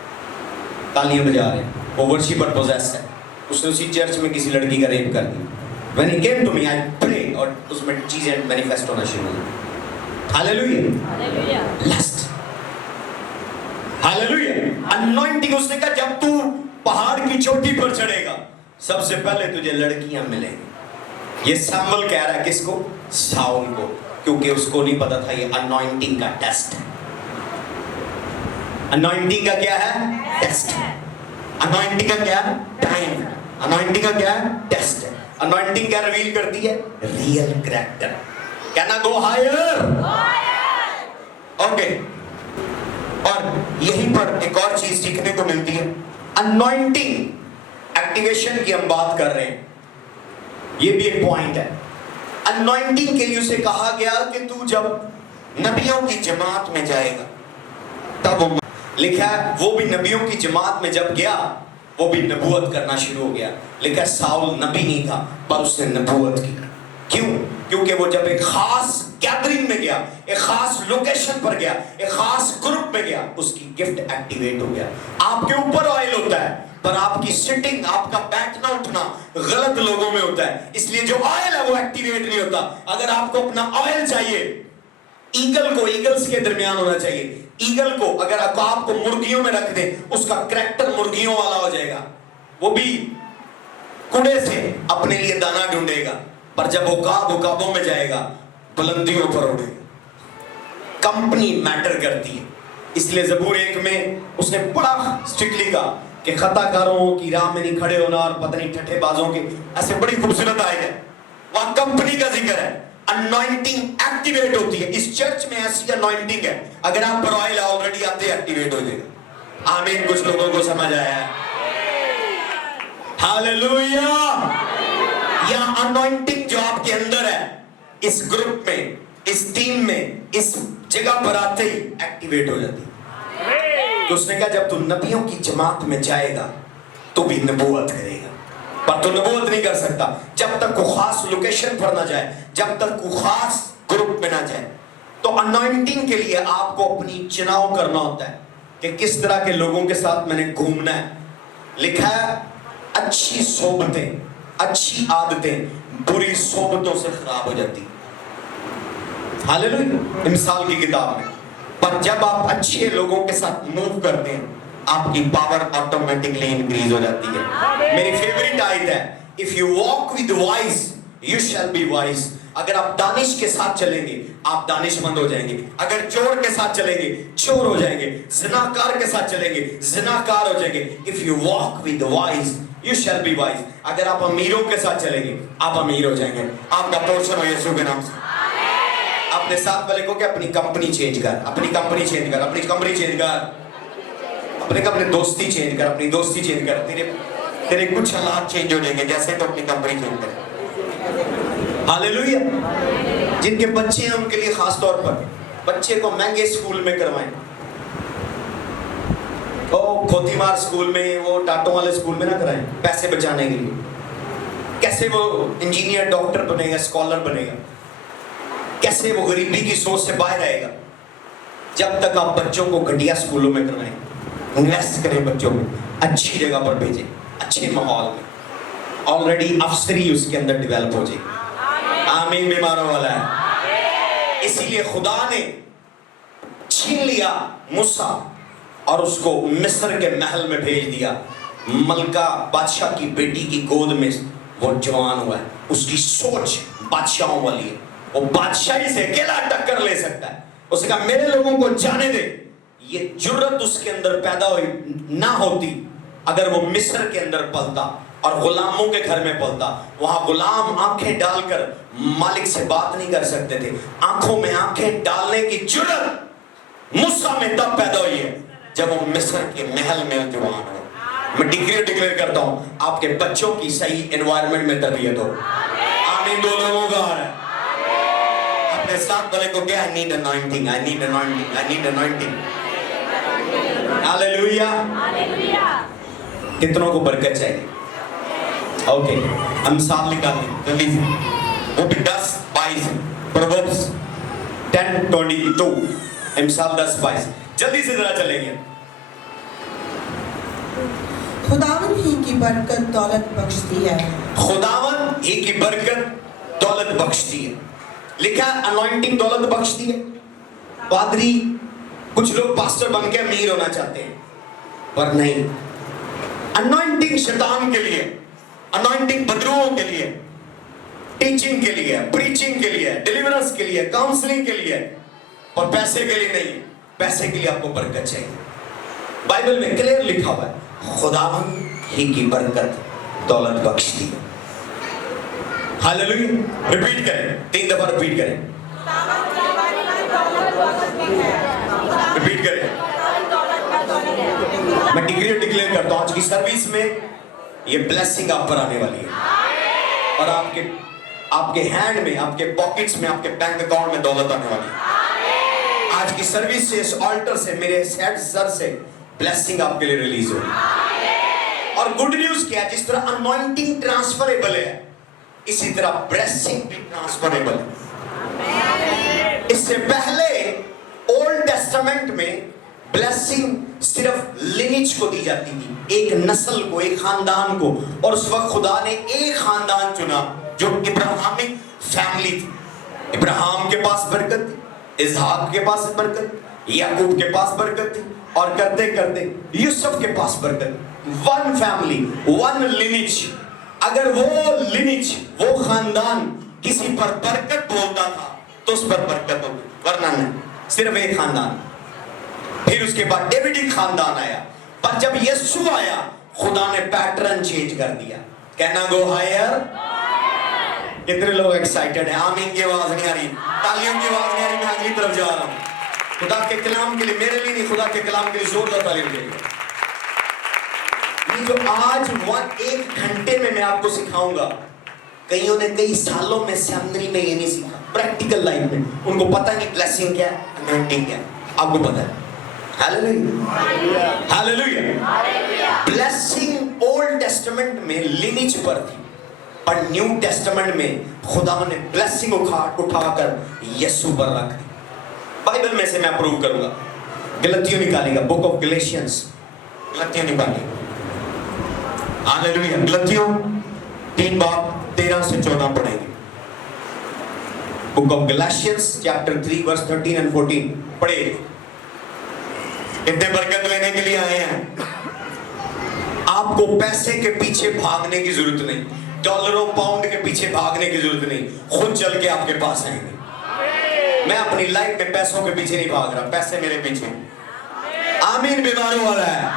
تالیاں بجا رہے ہیں, وہ ورشپر پوزیس ہے, اس نے اسی چرچ میں کسی لڑکی کا ریپ کر دیا. When he came to me, I prayed, اور اس میں چیزیں مینیفیسٹ ہونا شروع ہوئی. ہاللیلویا. لسٹ, ہاللیلویا. انوائنٹنگ, اس نے کہا جب تو پہاڑ کی چوٹی پر چڑھے گا سب سے پہلے تجھے لڑکیاں ملیں گی. یہ سیمول کہہ رہا ہے کس کو؟ ساؤل کو, کیونکہ اس کو نہیں پتا تھا یہ انوائنٹنگ کا ٹیسٹ ہے. انوائنٹنگ کا کیا ہے؟ ٹیسٹ ہے. انوائنٹنگ کا کیا ہے؟ ٹائم ہے. انوائنٹنگ کا کیا ہے؟ ٹیسٹ ہے. انوائنٹنگ کیا ریویل کرتی ہے؟ Real character. کہنا گو ہائر. اوکے. اور یہیں پر ایک اور چیز سیکھنے کو ملتی ہے. انوائنٹنگ ایکٹیویشن کی ہم بات کر رہے ہیں, یہ بھی ایک پوائنٹ ہے. انوائنٹنگ کے لیے اسے کہا گیا کہ تو جب نبیوں کی جماعت میں جائے گا تب وہ, لکھا ہے وہ بھی نبیوں کی جماعت میں جب گیا وہ بھی نبوت کرنا شروع ہو گیا. لکھا ہے ساؤل نبی نہیں تھا پر اس نے نبوت کی. کیوں؟ کیونکہ وہ جب ایک خاص گیدرنگ میں گیا, ایک خاص لوکیشن پر گیا, ایک خاص گروپ میں گیا, اس کی گفٹ ایکٹیویٹ ہو گیا. آپ کے اوپر آئل ہوتا ہے پر آپ کی سٹنگ, آپ کا بیٹھنا اٹھنا غلط لوگوں میں ہوتا ہے, اس لیے جو آئل ہے وہ ایکٹیویٹ نہیں ہوتا. اگر آپ کو اپنا آئل چاہیے, ایگل کو ایگلز کے درمیان ہونا چاہیے. ایگل کو اگر آپ کو مرغیوں میں رکھ دیں اس کا کریکٹر مرغیوں والا ہو جائے گا, وہ بھی کوڑے سے اپنے لیے دانا ڈھونڈے گا, پر جب عقابوں میں جائے گا بلندیوں پر اڑے گا. کمپنی میٹر کرتی ہے. اس لیے زبور 1 میں اس نے بڑا اسٹرکٹلی کہا کہ خطا کاروں کی راہ میں نہیں کھڑے ہونا اور پتہ نہیں ٹھٹھے بازوں کے, ایسے بڑی خوبصورت آئے ہے. وہاں کمپنی کا ذکر ہے. انوائنٹنگ ایکٹیویٹ ہوتی ہے. اس چرچ میں ایسی انوائنٹنگ ہے, اگر آپ پر آئل آلریڈی آتے ایکٹیویٹ ہو جائے گا. آمین. کچھ لوگوں کو سمجھ آیا ہے؟ ہاللیلویا. یا انوائنٹنگ جو آپ کے اندر ہے, اس گروپ میں, اس ٹیم میں, اس جگہ پر آتے ہی ایکٹیویٹ ہو جاتی ہے. تو اس نے کہا جب تو نبیوں کی جماعت میں جائے گا تو بھی نبوت کرے گا, پر تو نبوت نہیں کر سکتا جب تک وہ خاص لوکیشن پر نہ جائے, جب تک وہ خاص گروپ میں نہ جائے. تو انوائنٹنگ کے لیے آپ کو اپنی چناؤ کرنا ہوتا ہے کہ کس طرح کے لوگوں کے ساتھ میں نے گھومنا ہے. لکھا ہے اچھی صحبتیں, اچھی عادتیں بری صحبتوں سے خراب ہو جاتی. ہاللیلویا. مثال کی کتاب میں, پر جب آپ اچھے لوگوں کے ساتھ موو کرتے ہیں آپ کی پاور آٹومیٹکلی انکریز ہو جاتی ہے. میری فیوریٹ آیت ہے, if you walk with wise you shall be wise. اگر آپ دانش کے ساتھ چلیں گے آپ دانش مند ہو جائیں گے. اگر چور کے ساتھ چلیں گے چور ہو جائیں گے. زناکار کے ساتھ چلیں گے زناکار ہو جائیں گے. if you walk with wise you shall be wise. اگر آپ امیروں کے ساتھ چلیں گے آپ امیر ہو جائیں گے. آپ کا پورشن ہو یسوع کے نام سے. اپنے ساتھ والے کو کہ اپنی کمپنی چینج کر, اپنی کمپنی چینج کر, اپنی کمپنی چینج کر, اپنے دوستی چینج کر, اپنی دوستی چینج کر. تیرے کچھ حالات چینج ہو جائیں گے جیسے تو اپنی کمپنی چینج کر. ہاللیلویا. جن کے بچے ہیں ان کے لیے خاص طور پر بچے کو مہنگے اسکول میں کروائیں. وہ کھوتی مار اسکول میں, وہ ٹاٹوں والے اسکول میں نہ کرائیں پیسے بچانے کے لیے. کیسے وہ انجینئر ڈاکٹر بنے گا, اسکالر بنے گا, کیسے وہ غریبی کی سوچ سے باہر آئے گا. جب تک آپ بچوں کو گھٹیا اسکولوں میں کروائیں, انویسٹ کریں بچوں میں, اچھی جگہ پر بھیجیں, اچھے ماحول میں, آلریڈی افسری اس کے اندر ڈیولپ ہو جائے. آمین. بیماروں والا ہے. اسی لیے خدا نے چھین لیا موسیٰ اور اس کو مصر کے محل میں بھیج دیا. ملکہ بادشاہ کی بیٹی کی گود میں وہ جوان ہوا ہے. اس کی سوچ بادشاہوں والی ہے. وہ بادشاہی سے اکیلا ٹکر لے سکتا ہے. اس نے کہا میرے لوگوں کو جانے دے. یہ جرت اس کے اندر پیدا ہوئی نہ ہوتی اگر وہ مصر کے اندر پلتا اور غلاموں کے گھر میں پلتا، وہاں غلام آنکھیں ڈال کر مالک سے بات نہیں کر سکتے تھے. آنکھوں میں آنکھیں ڈالنے کی جرأت موسیٰ میں تب پیدا ہوئی ہے جب وہ مصر کے محل میں جوان ہو. میں ڈکلیئر کرتا ہوں آپ کے بچوں کی صحیح انوائرمنٹ میں تربیت ہو. آمین. 2 لوگوں کا آ رہا ہے. اپنے ساتھ والے کو کیا؟ I need anointing, I need anointing, I need anointing. ہاللیلویہ. کتنوں کو برکت چاہیے؟ اوکے ہم ساتھ نکالیں جلدی سے. وہ بھی 10-22 پرووربس 10:22 امثال 10:22 جلدی سے ذرا چلیں گے. خداوند ہی کی برکت دولت بخشتی ہے. خداوند ہی کی برکت دولت بخشتی ہے. لکھا انوائنٹنگ دولت بخشتی ہے. پادری کچھ لوگ پاسٹر بن کے امیر ہونا چاہتے ہیں پر نہیں. انوائنٹنگ شیطان کے لیے، انوائنٹنگ بدروؤں کے لیے، ٹیچنگ کے لیے، پریچنگ کے لیے، ڈیلیورنس کے لیے، کاؤنسلنگ کے لیے، اور پیسے کے لیے نہیں. پیسے کے لیے آپ کو برکت چاہیے. بائبل میں کلیئر لکھا ہوا ہے خداوند ہی کی برکت دولت بخشتی ہے. ہاللیلویہ. ریپیٹ کریں 3 دفعہ ریپیٹ کریں. ریپیٹ کریں. میں ڈکلیئر کرتا ہوں آج کی سروس میں یہ بلیسنگ آپ پر آنے والی ہے اور آپ کے ہینڈ میں، آپ کے پاکٹس میں، آپ کے بینک اکاؤنٹ میں دولت آنے والی ہے. آج کی سروس سے، اس آلٹر سے، میرے ہیڈ سر سے بلیسنگ آپ کے لیے ریلیز ہو. اور گڈ نیوز کیا ہے؟ جس طرح انوائنٹنگ ٹرانسفریبل ہے اسی طرح بلیسنگ بھی ٹرانسفریبل ہے. اس سے پہلے اولڈ ٹیسٹمنٹ میں بلیسنگ صرف لینیج کو دی جاتی تھی، ایک نسل کو، ایک خاندان کو. اور اس وقت خدا نے ایک خاندان چنا جو ابراہیمک فیملی تھی. ابراہیم کے پاس برکت تھی، اسحاق کے پاس برکت، یعقوب کے پاس برکت تھی، اور کرتے کرتے یوسف کے پاس برکت. One family, one lineage. اگر وہ لینیج، وہ خاندان کسی پر برکت بولتا تھا تو اس پر برکت ہوتی، ورنہ نہیں. صرف ایک خاندان. پھر اس کے بعد ڈیوڈک خاندان آیا. پر جب یسوع آیا خدا نے پیٹرن چینج کر دیا. کہنا گو ہائر. کتنے لوگ ایکسائٹڈ ہیں؟ آمین کی آواز نہیں آ رہی، تالیوں کی آواز نہیں آ رہی. میں اگلی طرف جا رہا ہوں. خدا کے کلام کے لیے، میرے لیے نہیں، خدا کے کلام کے لیے زوردار تعلیم دے گا. یہ جو آج 1 گھنٹے میں آپ کو سکھاؤں گا، کئیوں نے کئی سالوں میں سیمنری میں یہ نہیں سیکھا. پریکٹیکل لائف میں ان کو پتہ نہیں بلیسنگ کیا ہے، انوائنٹنگ کیا ہے. آپ کو پتہ ہے. ہاللیلویہ. ہاللیلویہ. بلیسنگ اولڈ ٹیسٹمنٹ میں لینیج پر تھی، اور نیو ٹیسٹمنٹ میں خدا نے بلیسنگ اٹھا کر یسوع پر رکھ دی. بائبل میں سے میں اپروو کروں گا. غلطیوں نکالے گا، بک آف گلیشینز، غلطیوں نکالے گا. ہاللیلویہ. غلطیوں 3 باب 13 سے 14 پڑھیں گے. Book of Galatians chapter 3 verse 13 and 14 پڑھیں. اتنے برکت لینے کے لیے آئے ہیں. آپ کو پیسے کے پیچھے بھاگنے کی ضرورت نہیں، ڈالروں پاؤنڈ کے پیچھے بھاگنے کی ضرورت نہیں. خود چل کے آپ کے پاس آئیں گے. میں اپنی لائف میں پیسوں کے پیچھے نہیں بھاگ رہا، پیسے میرے پیچھے. آمین. بیماروں والا ہے.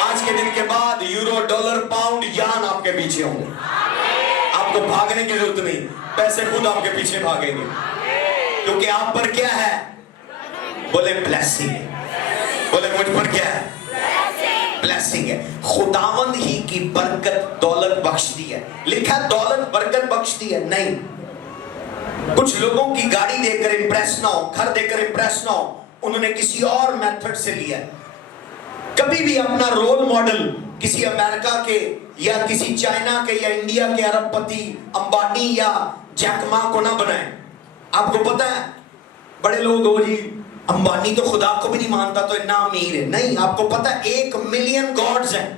آج کے دن کے بعد یورو، ڈالر، پاؤنڈ، یان آپ کے پیچھے ہوں گے. آپ کو بھاگنے کی ضرورت نہیں، پیسے خود آپ کے پیچھے بھاگیں گے. کیونکہ آپ پر کیا ہے؟ بولے بلیسنگ. بولے مجھ پر کیا ہے؟ بلیسنگ ہے. خداوند ہی کی برکت دولت بخشتی ہے. لکھا دولت برکت بخشتی ہے نہیں. کچھ لوگوں کی گاڑی دیکھ کر امپریس نہ ہو، گھر دیکھ کر امپریس نہ ہو، انہوں نے کسی اور میتھڈ سے لیا ہے. کبھی بھی اپنا رول ماڈل کسی امریکہ کے یا کسی چائنا کے یا انڈیا کے ارب پتی امبانی یا جیک ما کو نہ بنائیں. آپ کو پتا ہے بڑے لوگ ہو جی امبانی تو خدا کو بھی نہیں مانتا تو اتنا امیر ہے. نہیں، آپ کو پتا ہے 1 ملین گاڈز ہیں،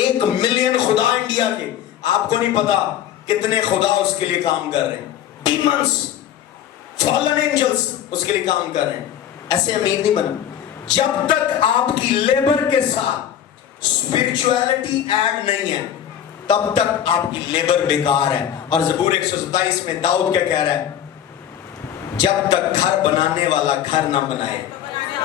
1 ملین خدا انڈیا کے. آپ کو نہیں پتا کتنے خدا اس کے لیے کام کر رہے ہیں. ڈیمنز، فالن اینجلز اس کے لیے کام کر رہے ہیں. ایسے امیر نہیں بنا. جب تک آپ کی لیبر کے ساتھ اسپرچویلٹی ایڈ نہیں ہے تب تک آپ کی لیبر بیکار ہے. اور زبور 127 میں داؤد کیا کہہ رہا ہے؟ جب تک گھر بنانے والا گھر نہ بنائے،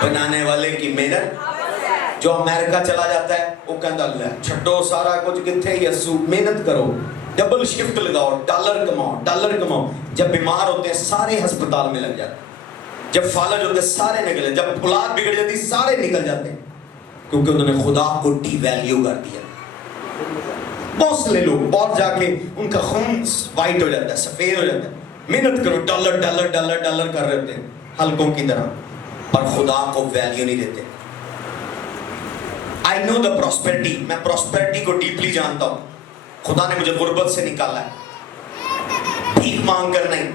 بنانے والے کی محنت. جو امریکہ چلا جاتا ہے وہ کہتا ہے چھٹو سارا کچھ کتنے یسو محنت کرو ڈبل شفٹ لگاؤ ڈالر کماؤ. جب بیمار ہوتے ہیں سارے ہسپتال میں لگ جاتے ہیں, جب فالج ہوتے ہیں سارے نکل, جب اولاد بگڑ جاتی سارے نکل جاتے ہیں, کیونکہ انہوں نے خدا کو ڈی ویلیو کر دیا. بہت سے لوگ اور جا کے ان کا خون وائٹ ہو جاتا ہے, سفید ہو جاتا ہے, محنت کرو ڈالر کر رہے ہوتے ہیں ہلکوں کی طرح, پر خدا کو ویلیو نہیں دیتے. I know the prosperity, میں prosperity کو ڈیپلی جانتا ہوں. خدا نے مجھے غربت سے نکالا ہے, بھیک مانگ کر نہیں,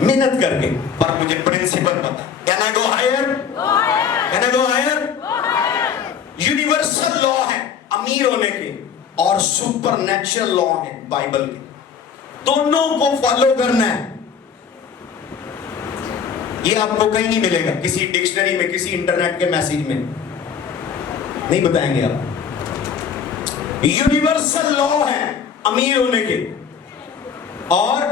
محنت کر کے. پر مجھے پرنسپل پتا ہے. Can I go higher? Can I go higher? Universal law ہے امیر ہونے کے, اور سپر نیچرل لا ہے بائبل کے. دونوں کو فالو کرنا ہے. یہ آپ کو کہیں نہیں ملے گا, کسی ڈکشنری میں, کسی انٹرنیٹ کے میسیج میں نہیں بتائیں گے آپ. یونیورسل لا ہے امیر ہونے کے, اور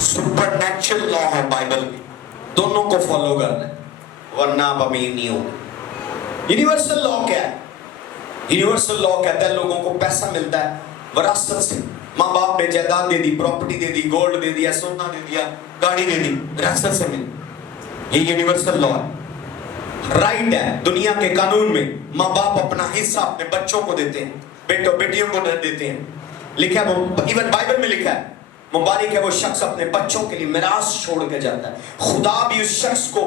سپر نیچرل لا ہے بائبل کے. دونوں کو فالو کرنا ہے, ورنہ آپ امیر نہیں ہوں گے. یونیورسل لا کیا ہے؟ یونیورسل لا کہتا ہے لوگوں کو پیسہ ملتا ہے وراثت سے. ماں باپ نے جائیداد دے دی, پراپرٹی دے دی, گولڈ دے دیا, سونا دے دیا, گاڑی دے دی, وراثت سے ملی. یہ یونیورسل لا ہے. رائٹ ہے دنیا کے قانون میں, ماں باپ اپنا حصہ اپنے بچوں کو دیتے ہیں, بیٹوں بیٹیوں کو دیتے ہیں. لکھا ہے, ایون بائبل میں لکھا ہے, مبارک ہے وہ شخص اپنے بچوں کے لیے میراث چھوڑ کے جاتا ہے. خدا بھی اس شخص کو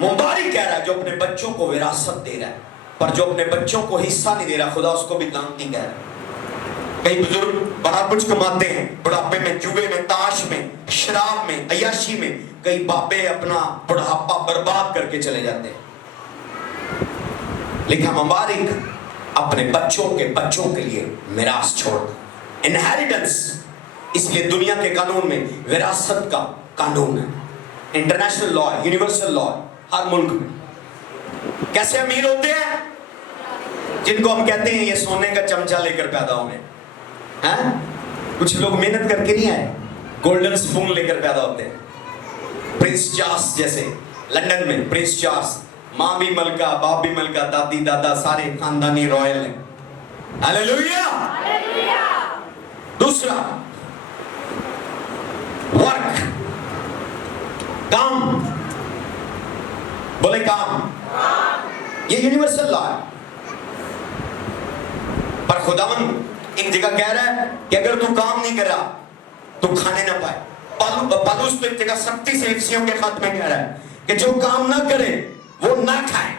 مبارک کہہ رہا ہے جو اپنے بچوں کو وراثت دے رہا ہے, پر جو اپنے بچوں کو حصہ نہیں دے رہا خدا اس کو بھی لعنتی کہہ رہا ہے. کئی بزرگ بڑا کچھ کماتے ہیں, بڑھاپے میں جوئے میں, تاش میں, شراب میں, عیاشی میں. کئی بابے اپنا بڑھاپا برباد کر کے چلے جاتے ہیں. لکھا مبارک اپنے بچوں کے لیے میراث چھوڑ, انہیریٹنس. اس لیے دنیا کے قانون میں وراثت کا قانون ہے, انٹرنیشنل لا ہے, یونیورسل لا ہے ہر ملک میں. کیسے امیر ہوتے ہیں؟ جن کو ہم کہتے ہیں یہ سونے کا چمچہ لے کر پیدا ہوئے ہیں. کچھ لوگ محنت کر کے نہیں آئے, گولڈن سپون لے کر پیدا ہوتے ہیں. پرنس چارلس جیسے لندن میں, پرنس چارلس, ماں بھی ملکہ, باپ بھی ملکہ, دادی دادا سارے خاندانی رائل ہیں. ہاللیلویا. دوسرا ورک, کام. بولے کام. یہ یونیورسل لا ہے. پر خداوند ایک جگہ کہہ رہا ہے کہ اگر تو کام نہیں کرا تو کھانے نہ پائے. پالوس تو ایک جگہ سختی سے افسیوں کے خط میں کہہ رہا ہے کہ جو کام نہ کرے وہ نہ کھائے.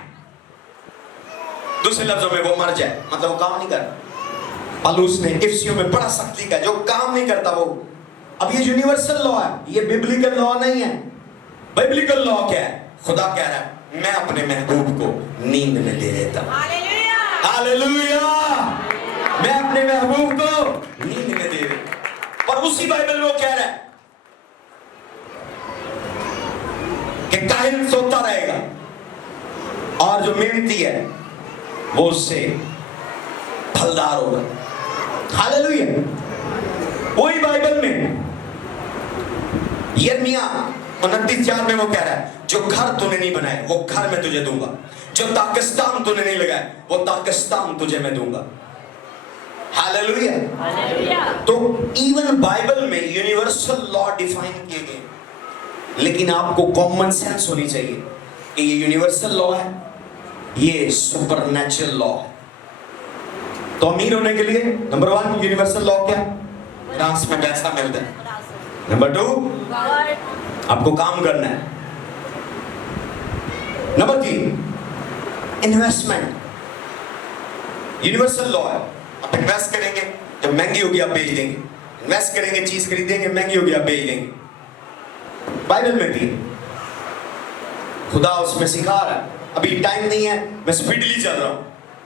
دوسرے لفظوں میں وہ مر جائے, مطلب وہ کام نہیں کرتا. پالوس نے افسیوں میں بڑا سختی کا, جو کام نہیں کرتا وہ. اب یہ یونیورسل لا ہے, یہ ببلیکل لا نہیں ہے. ببلیکل لا کیا ہے؟ خدا کہہ رہا ہے میں اپنے محبوب کو نیند میں دے دیتا ہوں. ہاللیلویا. میں اپنے محبوب کو نیند میں دے دیتا ہوں. اور اسی بائبل میں وہ کہہ رہا ہے کہ کاہن سوتا رہے گا, اور جو محنتی ہے وہ اس سے پھلدار ہوگا. ہاللیلویا. وہی بائبل میں یرمیا 29:4 میں وہ کہہ رہا ہے جو گھر تو نے نہیں بنائے وہ گھر میں تجھے دوں گا, جو تاکستان تو نے نہیں لگائے وہ تاکستان تجھے میں دوں گا. ہاللیلویا. تو ایون بائبل میں یونیورسل لا ڈیفائن کیے گئے, لیکن آپ کو کامن سینس ہونی چاہیے کہ یہ یونیورسل لا ہے, یہ سپر نیچرل لا ہے. تو امیر ہونے کے لیے نمبر 1 یونیورسل لا کیا؟ ڈانس میں پیسہ ملتا ہے. نمبر 2 آپ کو کام کرنا ہے. Number 3 investment. یونیورسل لا ہے, آپ انویسٹ کریں گے, جب مہنگی ہوگی آپ بیچ دیں گے. انویسٹ کریں گے, چیز خریدیں گے, مہنگی ہوگی آپ بیچ دیں گے. بائبل میں بھی خدا اس میں سکھا رہا ہے. ابھی ٹائم نہیں ہے, میں سپیڈلی چل رہا ہوں,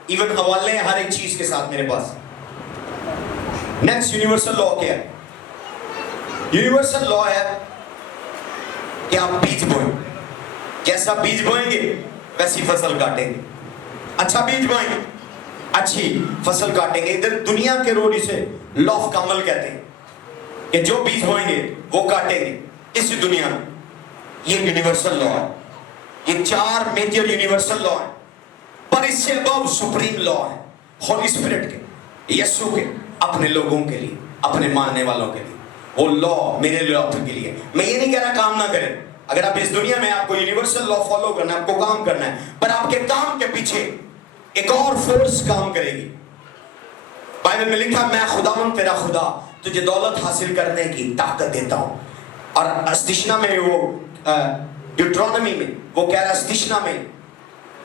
ایون حوالے ہیں ہر ایک چیز کے ساتھ میرے پاس. نیکسٹ یونیورسل لا کیا ہے؟ یونیورسل لا ہے کہ آپ بیج بوئیں, جیسا بیج بوئیں گے ویسی فصل کاٹیں گے. اچھا بیج بوئیں گے اچھی فصل کاٹیں گے. ادھر دنیا کے روڈ اسے لا آف کامل کہتے ہیں کہ جو بیج بوئیں گے وہ کاٹیں گے اسی دنیا میں. یہ یونیورسل لا ہے. ये 4 मेजर यूनिवर्सल लॉ है, पर इससे अबव सुप्रीम लॉ है होली स्पिरिट के, यीशु के, अपने लोगों के लिए, अपने मानने वालों के लिए। वो लॉ मेरे लिए आपके लिए। मैं ये नहीं कह रहा काम ना करें। अगर आप इस दुनिया में आपको यूनिवर्सल लॉ फॉलो करना है, आपको काम करना है, पर आपके काम के पीछे एक और फोर्स काम करेगी। बाइबल में लिखा, मैं खुदावंद तेरा खुदा तुझे दौलत हासिल करने की ताकत देता हूं। और अस्तिशना में वो ड्यूट्रोनॉमी में वो कह रहा है अस्तिशना में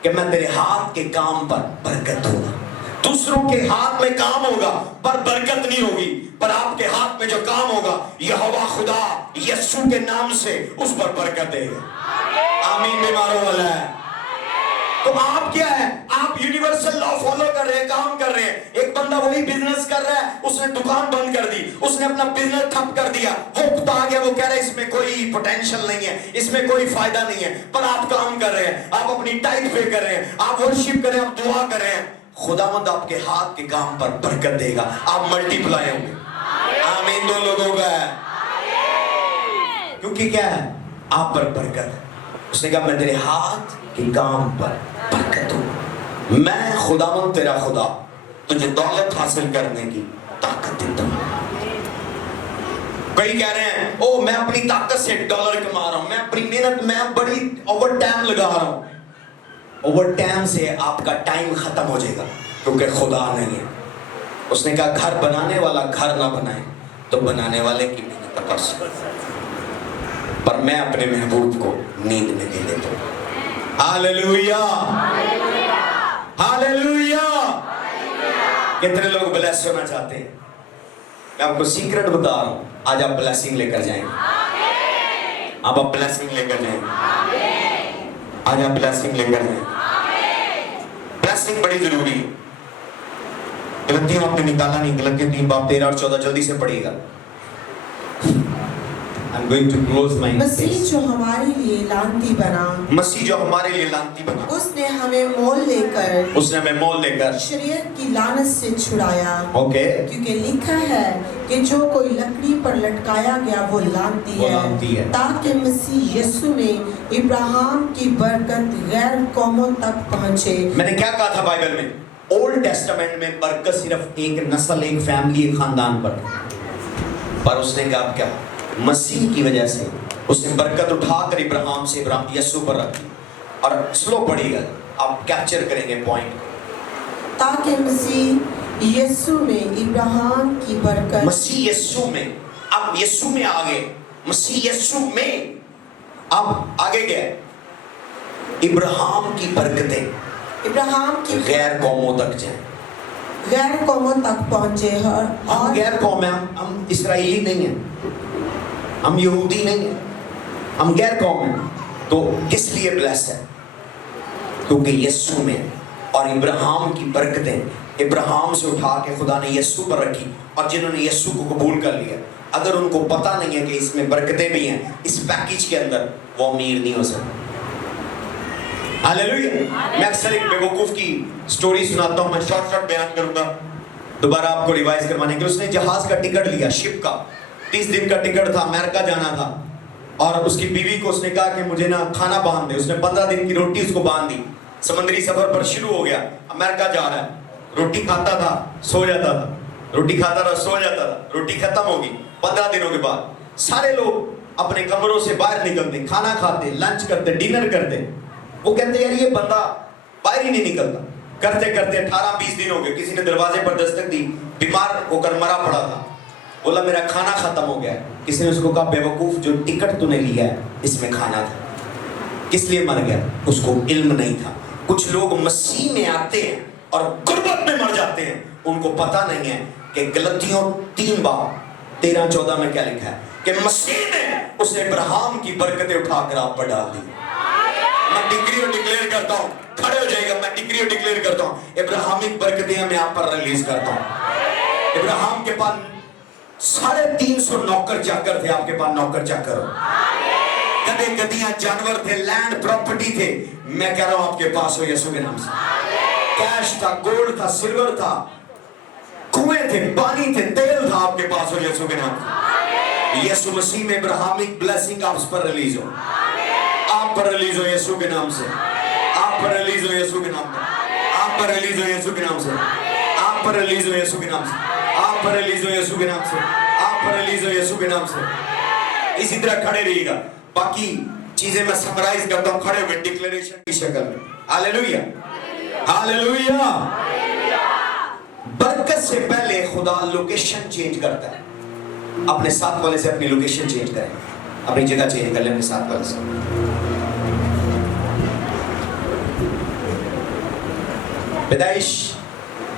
कि मैं तेरे हाथ के काम पर बरकत दूंगा। दूसरों के हाथ में काम होगा पर बरकत नहीं होगी, पर आपके हाथ में जो काम होगा यहोवा खुदा यीशु के नाम से उस पर बरकत देगा। आमीन। बीमारों वाला है। तो आप क्या है, आप यूनिवर्सल लॉ फॉलो कर रहे हैं, काम कर रहे हैं। एक बंदा वही बिजनेस कर रहा है, उसने दुकान बंद कर दी, उसने अपना बिजनेस ठप कर दिया, होप आ गया, वो कह रहा है इसमें कोई पोटेंशियल नहीं है, इसमें कोई फायदा नहीं है, पर आप काम कर रहे हैं, आप अपनी टाइट पे कर रहे हैं, आप वर्शिप कर रहे हैं, आप दुआ कर रहे हैं। खुदावंद आपके हाथ के काम पर बरकत देगा, आप मल्टीप्लाई होंगे। आमीन। 2 लोगों का है, क्योंकि क्या है, आप पर बरकत है। उसने कहा मैं तेरे हाथ के काम पर बरकत हूं, मैं खुदावंद तेरा खुदा तुझे दौलत हासिल करने की ताकत देता हूं। कई कह रहे हैं ओ मैं अपनी ताकत से डॉलर कमा रहा हूं, मैं अपनी मेहनत, मैं बड़ी ओवर टाइम लगा रहा हूं। ओवर टाइम से आपका टाइम खत्म हो जाएगा, क्योंकि खुदा नहीं है। उसने कहा घर बनाने वाला घर ना बनाए तो बनाने वाले की मेहनत पर पर मैं अपने महबूब को नींद में ले लेता हूं। Hallelujah, hallelujah. कितने लोग ब्लेस होना चाहते हैं? मैं आपको सीक्रेट बता रहा हूं, आज आप ब्लेसिंग लेकर जाएंगे। आप ब्लेसिंग लेकर जाएंगे, आज आप ब्लेसिंग लेकर जाएंगे। ब्लेसिंग बड़ी जरूरी है। गलतियां आपने निकाला नहीं, गलतियां 3 बाब 13 और 14 जल्दी से पढ़िएगा। I'm going to close my Masih face. जो हमारे लिए लानती बना, मसीह जो हमारे लिए लानती बना, उसने हमें मोल लेकर, उसने हमें मोल लेकर शरीयत की लानत से छुड़ाया। ओके, क्योंकि लिखा है कि जो कोई लकड़ी पर लटकाया गया वो लानती वो लानती है। ताकि मसीह यीशु में इब्राहिम की बरकत गैर कौमों तक पहुँचे। मैंने क्या कहा था बाइबल में? ओल्ड टेस्टामेंट में बरकत सिर्फ एक नस्ल, एक फैमिली, एक खानदान पर उसने कहा क्या, मसीह की वजह से उसने बरकत उठाकर इब्राहिम से यीशु पर रखी। और स्लो पढ़िएगा, आप कैप्चर करेंगे पॉइंट। ताकि मसीह यीशु में इब्राहिम की बरकत, मसीह यीशु में, अब यीशु में आ गए, मसीह यीशु में अब आगे गए, इब्राहिम की बरकतें इब्राहिम की गैर कौमों तक जाए, गैर कौमों तक पहुँचे। हम और गैर कौम हैं, हम इसराइली नहीं हैं, हम यहूदी नहीं हैं, हम गैर कौम हैं। तो किस लिए ब्लेस है? क्योंकि यीशु में। और इब्राहिम की बरकतें इब्राहिम से उठा के खुदा ने यीशु पर रखी, और जिन्होंने यीशु को कबूल कर लिया, अगर उनको पता नहीं है कि इसमें बरकतें भी हैं इस पैकेज के अंदर, वो अमीर नहीं हो सकते। हालेलुया। मैं अक्सर एक बेवकूफ की स्टोरी सुनाता हूं, मैं शॉर्ट बयान करूंगा दोबारा आपको रिवाइज करवाने के लिए। उसने जहाज का टिकट लिया, शिप का 30 दिन का टिकट था, अमेरिका जाना था। और उसकी बीवी को उसने कहा कि मुझे ना खाना बांध दे। उसने 15 दिन की रोटी उसको बांध दी। समुद्री सफर पर शुरू हो गया, अमेरिका जा रहा है। रोटी खाता था, सो जाता था, रोटी खाता था, सो जाता था। रोटी खत्म होगी 15 दिनों के बाद। सारे लोग अपने कमरों से बाहर निकलते, खाना खाते, लंच करते, डिनर करते। वो कहते यार ये बंदा बाहर ही नहीं निकलता। करते करते 18-20 दिन हो गए। किसी ने दरवाजे पर दस्तक दी, बीमार होकर मरा पड़ा था। बोला मेरा खाना खत्म हो गया। किसी ने उसको कहा बेवकूफ, जो टिकट तूने लिया है इसमें खाना था। किस लिए मर गया? उसको इल्म नहीं था। कुछ लोग मसीह में आते हैं और गुर्बत में मर जाते हैं, उनको पता नहीं है कि गलतियों 3 बाब 13-14 में क्या लिखा है कि मसीह ने उस इब्राहिम की बरकतें उठाकर आप पर डाल दी। मैं डिक्री और डिक्लेयर करता हूं, खड़े हो जाएगा। मैं डिक्री और डिक्लेयर करता हूं, इब्राहिमिक बरकतें मैं आप पर रिलीज करता हूं। इब्राहिम के पास 350 नौकर चाकर थे, आपके पास नौकर चाकर हो। गधे गधियां जानवर थे, लैंड प्रॉपर्टी थे। मैं कह रहा हूं आपके पास हो यीशु के नाम से। कैश था, गोल्ड था, सिल्वर था, कुएं थे, पानी थे, तेल था, आपके पास हो यीशु के नाम से। यीशु मसीह में इब्राहिमिक ब्लेसिंग आप पर रिलीज हो। आप पर रिलीज हो यीशु के नाम से, आप पर रिलीज हो यीशु के नाम से, आप पर रिलीज हो यीशु के नाम से, आप पर रिलीज हो यीशु के नाम से, आप पर रिलीज हो यीशु के नाम से, आप पर रिलीज हो यीशु के नाम से। इसी तरह खड़े रहिएगा। बाकी चीजें मैं समराइज करता हूं खड़े हुए डिक्लेरेशन की शक्ल में। Hallelujah, hallelujah. बरकत से पहले खुदा लोकेशन चेंज करता है। अपने साथ वाले से अपनी लोकेशन चेंज करें, अपनी जगह चेंज कर ले अपने साथ वाले से। पैदाइश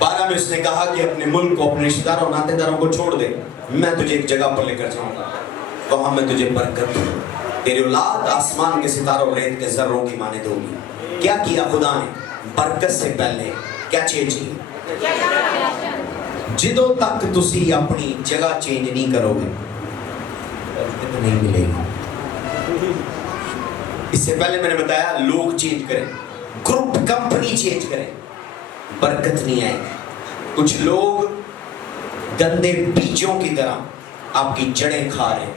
12 में उसने कहा कि अपने मुल्क को, अपने रिश्तेदारों नातेदारों को छोड़ दे, मैं तुझे एक जगह पर लेकर जाऊंगा, वहां मैं तुझे बरकत दूंगा, तेरी औलाद आसमान के सितारों रेत के जर्रों की माने होगी। क्या किया खुदा ने? बरकत से पहले क्या चेंज किया? जिदों तक तुसी अपनी जगह चेंज नहीं करोगे बरकत नहीं मिलेगी। इससे पहले मैंने बताया लोग चेंज करें, ग्रुप कंपनी चेंज करें, बरकत नहीं आएगी। कुछ लोग गंदे बीजों की तरह आपकी जड़ें खा रहे हैं।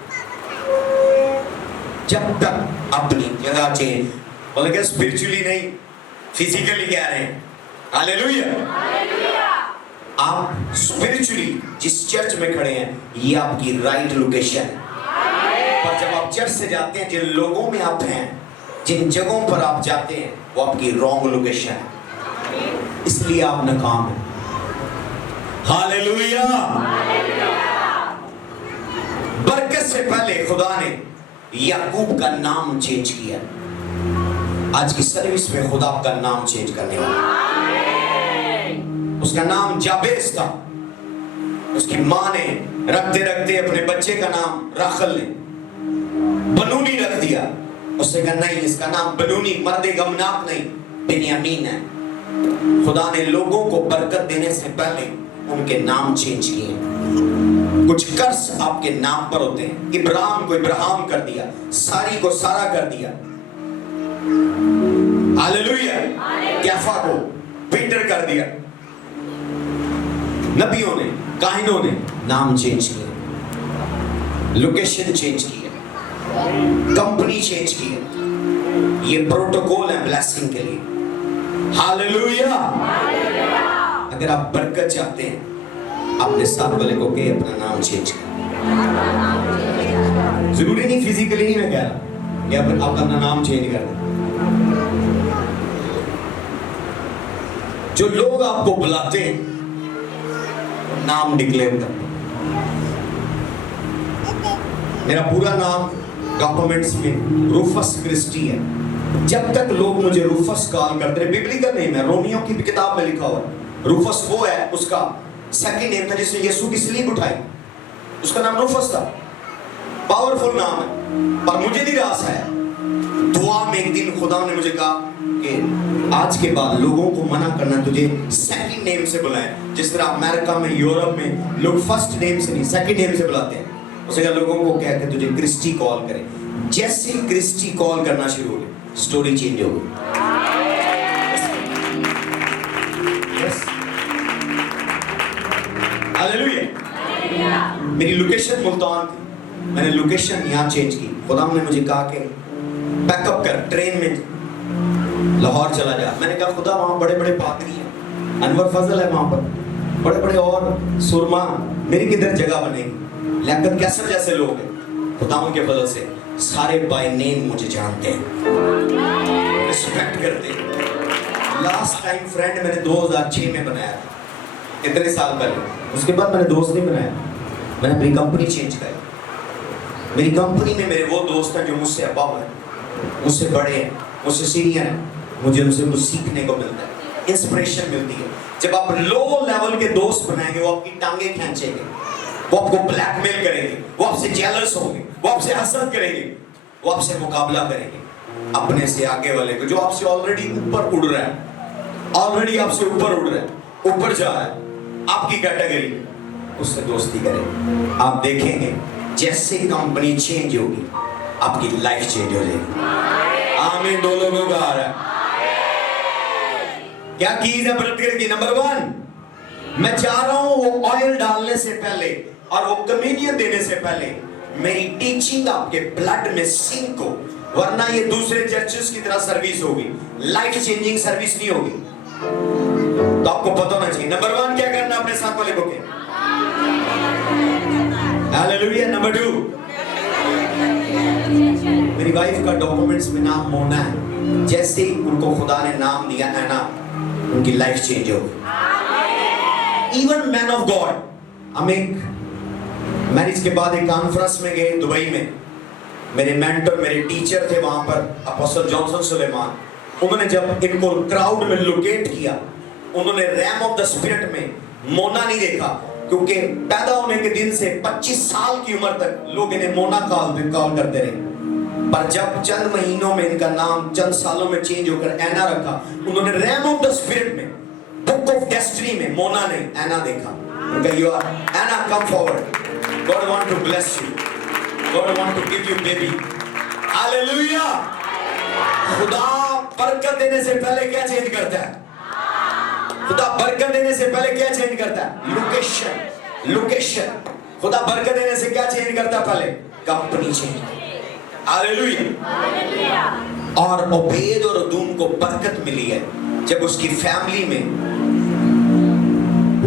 जब तक अपनी जगह चेंज, बोले स्पिरिचुअली नहीं, फिजिकली कह रहे हैं। हालेलुया। आप स्पिरिचुअली जिस चर्च में खड़े हैं ये आपकी राइट लोकेशन है, पर जब आप चर्च से जाते हैं, जिन लोगों में आप हैं, जिन जगहों पर आप जाते हैं, वो आपकी रॉन्ग लोकेशन है, इसलिए आप नाकाम हैं। हालेलुया। बरकत से पहले खुदा ने याकूब का नाम चेंज किया। आज की सर्विस में खुदा आपका नाम चेंज करने वाला। उसका नाम जाबेज था, उसकी मां ने रखते रखते अपने बच्चे का नाम राखल ने बनूनी रख दिया। उसने कहा नहीं, इसका नाम बनूनी मर्दे गमनाक नहीं, बिन्यामीन है। खुदा ने लोगों को बरकत देने से पहले उनके नाम चेंज किए। कुछ कर्ज आपके नाम पर होते हैं। इब्राहिम को इब्राहिम कर दिया, सारी को सारा कर दिया। हालेलुया। कैफा को पीटर कर दिया। नबियों ने, काहिनों ने नाम चेंज किया, लोकेशन चेंज किया, कंपनी चेंज किया। ये प्रोटोकॉल है ब्लेसिंग के लिए। हालेलुया। अगर आप बरकत चाहते हैं, अपने साथ वाले को कहे अपना नाम चेंज कर। जरूरी नहीं फिजिकली नहीं, मैं कह रहा कि आप अपना नाम चेंज कर दें। जो लोग आपको बुलाते हैं नाम डिक्लेयर कर। मेरा पूरा नाम डॉक्यूमेंट्स में रूफस क्रिस्टी है। जब तक लोग मुझे रूफस कॉल करते हैं, बिब्लिकल नहीं, मैं रोमियो की किताब में लिखा हुआ है। रूफस वो है, उसका सेकंड नेम था जिसने यीशु की स्लीब उठाई, उसका नाम रूफस था। पावरफुल नाम है, पर मुझे निराश है। दुआ में एक दिन खुदा ने मुझे कहा कि आज के बाद लोगों को मना करना, तुझे सेकंड नेम से बुलाएं। जिस तरह अमेरिका में, यूरोप में लोग फर्स्ट नेम से नहीं सेकंड नेम से बुलाते हैं। उसने कहा लोगों को कह के तुझे क्रिस्टी कॉल करें। जैसे क्रिस्टी कॉल करना शुरू हो गई, स्टोरी चेंज हो गई। हालेलुया। मेरी लोकेशन मुल्तान थी, मैंने लोकेशन यहाँ चेंज की। खुदा ने मुझे कहा कि पैकअप कर, ट्रेन में लाहौर चला जा। मैंने कहा खुदा वहाँ बड़े बड़े पादरी हैं, अनवर फजल है वहाँ पर, बड़े बड़े और सुरमा, मेरी किधर जगह बनेगी? लियाकत कैसर जैसे लोग हैं, खुदा के फजल से सारे बाय नेम मुझे जानते हैं, रिस्पेक्ट करते हैं। लास्ट टाइम फ्रेंड मैंने 2006 में बनाया था, इतने साल पहले। उसके बाद मैंने दोस्त नहीं बनाया, मैंने अपनी कंपनी चेंज करी। मेरी कंपनी में मेरे वो दोस्त हैं जो मुझसे अबव हैं, मुझसे बड़े हैं, मुझसे सीनियर हैं। मुझे उनसे कुछ सीखने को मिलता है, इंस्पिरेशन मिलती है। जब आप लो लेवल के दोस्त बनाएंगे, वो आपकी टांगे खींचेंगे, वो आपको ब्लैकमेल करेंगे, वो आपसे जेलस होंगे, वो आपसे हसद करेंगे, वो आपसे मुकाबला करेंगे। अपने से आगे वाले को, जो आपसे ऑलरेडी ऊपर उड़ रहा है, ऑलरेडी आपसे ऊपर उड़ रहा है, ऊपर जा रहा है, आपकी कैटेगरी, उससे दोस्ती करें। आप देखेंगे जैसे कंपनी चेंज होगी, आपकी लाइफ चेंज हो जाएगी। आमीन। दो लोगों का आ रहा है। क्या चीज है ब्रदर की? नंबर 1, मैं चाह रहा हूं वो ऑयल डालने से पहले और वो कम्युनियन देने से पहले मेरी टीचिंग आपके ब्लड में सिंक हो, ورنہ یہ دوسرے چرچز کی طرح سروس ہوگی, لائف چینجنگ سروس نہیں ہوگی. تو آپ کو پتہ ہونا چاہیے نمبر 1 کیا کرنا اپنے ساتھ والے کو. ہاللیلویا. نمبر 2, میری وائف کا ڈاکومنٹس میں نام مونا ہے. جیسے ہی ان کو خدا نے نام دیا اینا, ان کی لائف چینج ہو گئی. ایون مین آف گاڈ, ہم ایک میرج کے بعد ایک کانفرنس میں گئے دبئی میں. میرے مینٹر, میرے ٹیچر تھے وہاں پر, اپوسٹل جانسن سلیمان. انہوں نے جب ان کو کراؤڈ میں لوکیٹ کیا, انہوں نے ریم آف دا اسپرٹ میں مونا نہیں دیکھا, کیونکہ پیدا ہونے کے دن سے 25 سال کی عمر تک لوگ انہیں مونا کال کرتے رہے. پر جب چند مہینوں میں ان کا نام چند سالوں میں چینج ہو کر اینا رکھا, انہوں نے ریم آف دا اسپرٹ میں, بک آف ڈیسٹنی میں مونا نہیں اینا دیکھا. You are Anna, come forward. God want to bless you. God want to give you baby. Hallelujah. خدا برکت دینے سے پہلے کیا چینج کرتا ہے؟ خدا برکت دینے سے پہلے کیا چینج کرتا ہے؟ لوکیشن. خدا برکت دینے سے کیا چینج کرتا ہے پہلے؟ Company change. ہاللیلویا. اور عبید اور ادوم کو برکت ملی ہے جب اس کی فیملی میں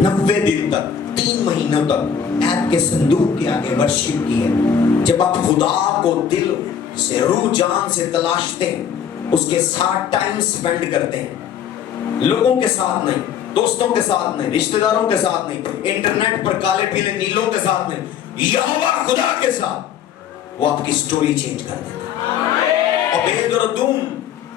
90 دن تک 3 مہینوں تک عہد کے صندوق کے آگے ورشپ کی ہے. جب آپ خدا کو دل سے روح جان سے تلاشتے ہیں, اس کے ساتھ ٹائم سپینڈ کرتے ہیں, لوگوں کے ساتھ نہیں, دوستوں کے ساتھ نہیں, رشتہ داروں کے ساتھ نہیں, انٹرنیٹ پر کالے پیلے نیلوں کے ساتھ نہیں, یہوہ خدا کے ساتھ, وہ آپ کی سٹوری چینج کر دیتا ہے. عبید اور ادوم,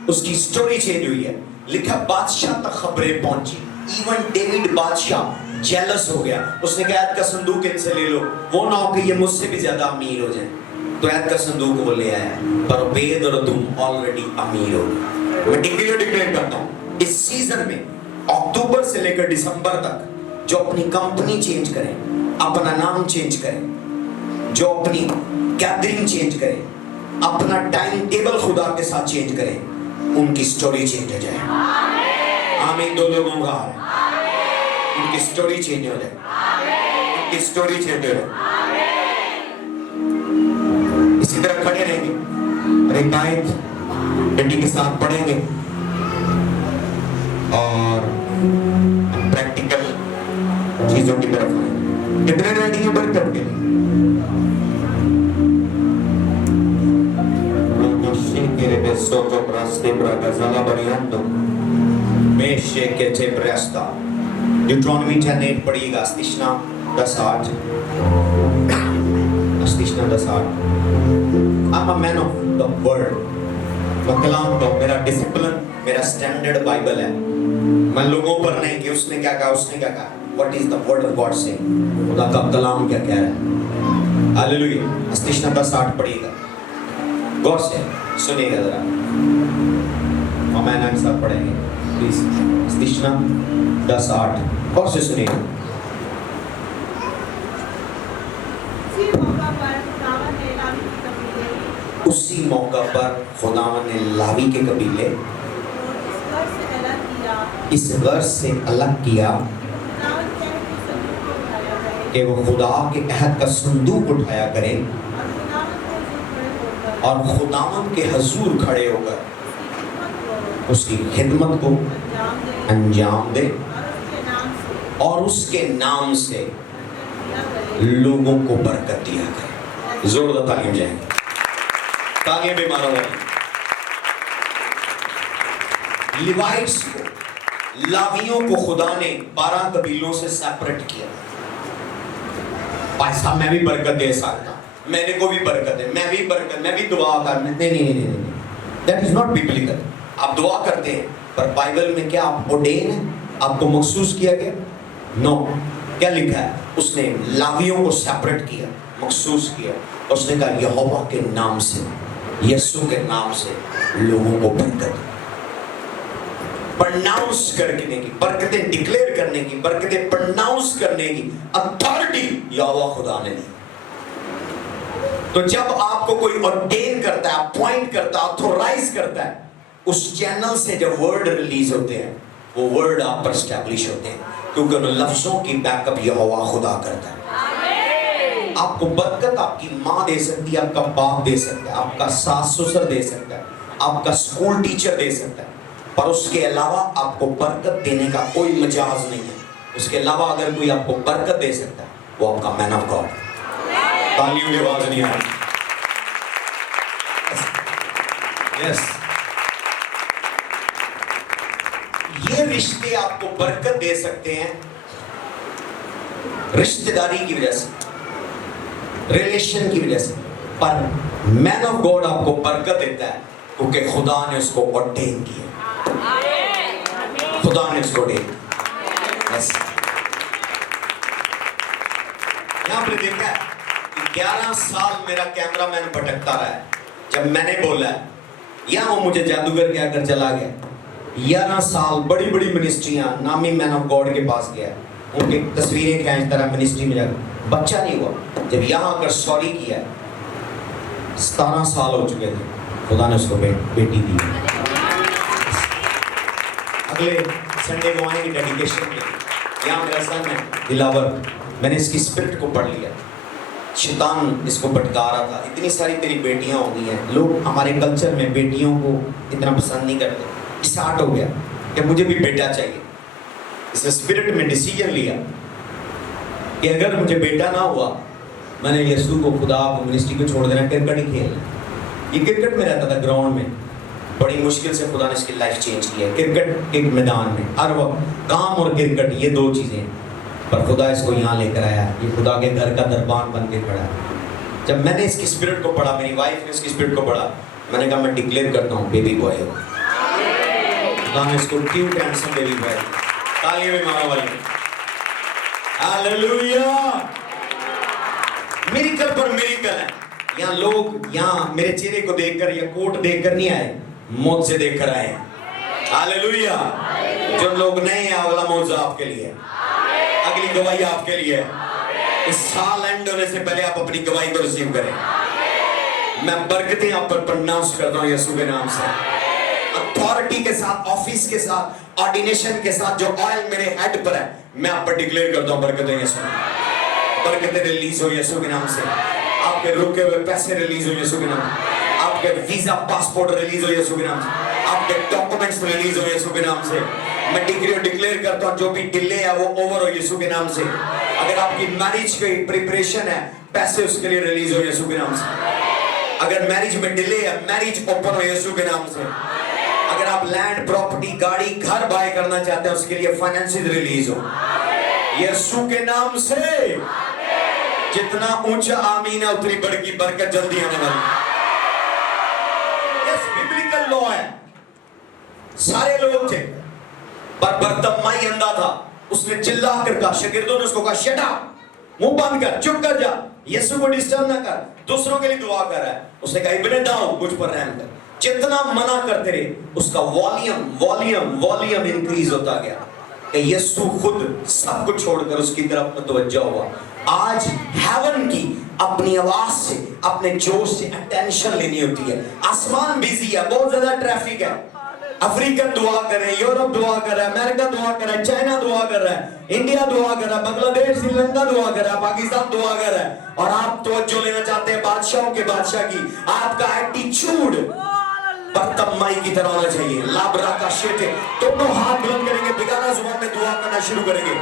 اس کی سٹوری چینج ہوئی ہے. لکھا بادشاہ تک خبریں پہنچی. ایون ڈیوڈ بادشاہ جیلس ہو گیا, اس نے کہا عہد کا صندوق ان سے لے لو, وہ نہ ہو کہ یہ مجھ سے بھی زیادہ امیر ہو جائیں. تو عہد کا صندوق وہ لے آیا, پر عبید اور ادوم آلریڈی امیر ہو گئے. میں ڈکلیئر کرتا ہوں, اس سیزن میں اکتوبر سے لے کر دسمبر تک جو اپنی کمپنی چینج کریں, اپنا نام چینج کریں, جو اپنی گیدرنگ چینج کریں, اپنا ٹائم ٹیبل خدا کے ساتھ چینج کریں, ان کی سٹوری چینج ہو جائے. آمین. 2 لوگوں کا ان کی سٹوری چینج ہو جائے. ان کی سٹوری چینج ہو جائے. اسی طرح کھڑے رہیں گے اور ایک آیت بیٹی کے ساتھ پڑھیں گے اور پریکٹیکل چیزوں کی طرف آئیں. کتنے ریڈی ہیں برکت کے لیے؟ ڈیوٹرونومی 10:8 پڑھیے گا. استشنا 10:8. استشنا 10:8. I'm a man of the word. میں کلام کا, میرا ڈسپلن, میرا سٹینڈرڈ بائبل ہے. میں لوگوں پر نہیں کہ اس نے کیا کہا, اس نے کیا کہا. What is the word of God saying? خدا کا کلام کیا کہہ رہا ہے. ہاللیلویا. استشنا 10:8 پڑھیے گا, غور سے سنیے گا ذرا. میں نام ساتھ پڑھیں گے پلیز. استشنا 10:8 غور سے سنیے گا. اسی موقع پر خداوند نے لاوی کے قبیلے اس غرض سے الگ کیا کہ وہ خدا کے عہد کا صندوق اٹھایا کریں اور خداوند کے حضور کھڑے ہو کر اس کی خدمت کو انجام دے اور اس کے نام سے لوگوں کو برکت دیا کرے. زوردار تعلیم جائیں گے. تالیاں بھی مارا ہوگی. لیوائٹس کو, لاویوں کو خدا نے 12 قبیلوں سے سیپریٹ کیا. بھائی صاحب میں بھی برکت دے سکتا, میرے کو بھی برکت ہے, میں بھی برکت, میں بھی دعا کرنا. نہیں. That is not biblical. آپ دعا کرتے ہیں پر بائبل میں کیا آپ ordain ہیں, آپ کو مخصوص کیا گیا؟ نو. کیا لکھا ہے؟ اس نے لاویوں کو سیپریٹ کیا, مخصوص کیا. اس نے کہا یہوہ کے نام سے, یسوع کے نام سے لوگوں کو برکت پرناؤنس کرنے کی, برکتیں ڈکلیئر کرنے کی, برکتیں پرناؤنس کرنے کی اتھارٹی یہوہ خدا نے دی. تو جب آپ کو کوئی ordain کرتا ہے, اپوائنٹ کرتا ہے, آتھورائز کرتا ہے, اس چینل سے جب ورڈ ریلیز ہوتے ہیں وہ ورڈ آپ پر اسٹیبلش ہوتے ہیں, کیونکہ ان لفظوں کی بیک اپ یہوہ خدا کرتا ہے. آپ کو برکت آپ کی ماں دے سکتی ہے, آپ کا باپ دے سکتا ہے, آپ کا ساس سسر دے سکتا ہے, آپ کا اسکول ٹیچر دے سکتا ہے, پر اس کے علاوہ آپ کو برکت دینے کا کوئی مجاز نہیں ہے. اس کے علاوہ اگر کوئی آپ کو برکت دے سکتا ہے وہ آپ کا مین آف گاڈ. تالیوں کی آواز نہیں آ رہی. یس, یہ رشتے آپ کو برکت دے سکتے ہیں رشتہ داری کی وجہ سے, ریلیشن کی وجہ سے, پر مین آف گاڈ آپ کو برکت دیتا ہے کیونکہ خدا نے اس کو ordain کیا, خدا نے اس کو ordain کیا. یہاں پہ دیکھا ہے کہ 11 سال میرا کیمرہ مین بھٹکتا رہا ہے. جب میں نے بولا ہے یا وہ مجھے جادوگر کیا کر چلا گیا. 11 سال بڑی بڑی منسٹریاں, نامی مین آف گاڈ کے پاس گیا, ان کی تصویریں کھینچ طرح منسٹری میں جا کر بچہ نہیں ہوا. جب یہاں آ کر سوری کیا, 17 سال ہو چکے تھے, خدا نے اس کو بیٹی دی. اگلے سنڈے کو آئیں گے ڈیڈیکیشن کے لیے. یہاں میرا سن ہے دلاور, میں نے اس کی اسپرٹ کو پڑھ لیا. شیطان اس کو بھٹکا رہا تھا, اتنی ساری تیری بیٹیاں ہو گئی ہیں. لوگ ہمارے کلچر میں بیٹیوں کو اتنا پسند نہیں کرتے. اسٹارٹ ہو گیا کہ مجھے بھی بیٹا چاہیے. اس نے اسپرٹ میں ڈیسیجن لیا کہ اگر مجھے بیٹا نہ ہوا, میں نے یسوع کو, خدا کو, منسٹری کو چھوڑ دینا, کرکٹ ہی کھیلنا. یہ کرکٹ میں رہتا تھا گراؤنڈ میں, بڑی مشکل سے خدا نے اس کی لائف چینج کی ہے. کرکٹ ایک میدان میں ہر وقت کام اور کرکٹ یہ دو چیزیں ہیں, پر خدا اس کو یہاں لے کر آیا. یہ خدا کے گھر کا دربان بن کے کھڑا ہے. جب میں نے اس کی اسپرٹ کو پڑھا, میری وائف نے اس کی اسپرٹ کو پڑھا, میں نے کہا میں ڈکلیئر کرتا ہوں بیبی بوائے ہو. خدا نے اس کو کیوٹ ہینڈسم بیبی بوائے. تالیاں بھی مارو بھائی. ہاللویا. میریکل پر میریکل ہے. یہاں لوگ یہاں میرے چہرے کو دیکھ کر یا کوٹ دیکھ کر نہیں آئے, موت سے دیکھ کر آئے. ہاللویا. جو لوگ نئے ہیں اگلا موضوع آپ کے لیے, اگلی گواہی آپ کے لیے. اس سال اینڈ ہونے سے پہلے آپ اپنی گواہی کو ریسیو کریں. میں برکتیں آپ پر پرناؤنس کرتا ہوں یسوع کے نام سے, اتھارٹی کے ساتھ, آفس کے ساتھ, آرڈینیشن کے ساتھ. جو آئل میرے ہیڈ پر ہے میں آپ پر ڈکلیئر کرتا ہوں برکتیں یسوع. برکتیں ریلیز ہو یسوع کے نام سے. آپ کے رکے ہوئے پیسے ریلیز ہو یسوع کے نام سے. آپ کے ویزا پاسپورٹ ریلیز ہو یسوع کے نام سے. آپ کے ڈاکومنٹس ریلیز ہو یسوع کے نام سے. میں ڈکلیئر کرتا ہوں جو بھی ڈیلے ہے وہ اوور ہو یسوع کے نام سے. اگر آپ کی میرج کی پریپریشن ہے, پیسے اس کے لیے ریلیز ہو یسوع کے نام سے. اگر میرج میں ڈیلے ہے, میرج اوپن ہو یسوع کے نام سے. اگر آپ لینڈ, پراپرٹی, گاڑی, گھر بائی کرنا چاہتے ہیں, اس کے لیے فائنینسز ریلیز ہو یسوع کے نام سے. جتنا اونچا آمین ہے اتنی بڑھ کی برکت جلدی آنے والی. یس, ببلیکل لا ہے. سارے لوگ تھے پر برتمائی اندھا تھا. اس نے چلا کر کہا, شاگردوں نے اس کو کہا شٹ اپ, منہ بند کر, چپ کر جا, یسوع کو ڈسٹرب نہ کر, دوسروں کے لیے دعا کر رہا ہے. اس نے کہا ابن داؤد مجھ پر رحم کر. جتنا منع کرتے رہے اس کا والیوم انکریز ہوتا گیا کہ یسوع خود سب کو چھوڑ کر اس کی طرف متوجہ ہوا. آج ہیون کی اپنی آواز سے, اپنے جوش سے اٹینشن لینی ہوتی ہے. آسمان بیزی ہے, بہت زیادہ ٹریفک ہے. افریقہ دعا کر رہے ہیں, یورپ دعا کر رہا ہے, امریکہ دعا کر رہا ہے, چائنا دعا کر رہا ہے, انڈیا دعا کر رہا ہے, بنگلہ دیش, سری لنکا دعا کر رہا ہے, پاکستان دعا کر رہا ہے. اور آپ توجہ لینا چاہتے ہیں بادشاہوں کے بادشاہ کی. آپ کا ایٹیچیوڈ برتمائی کی طرح ہونا چاہیے. لابرا کا شیٹے, دونوں ہاتھ بلند کریں گے, بیگانہ زبان میں دعا کرنا شروع کریں گے,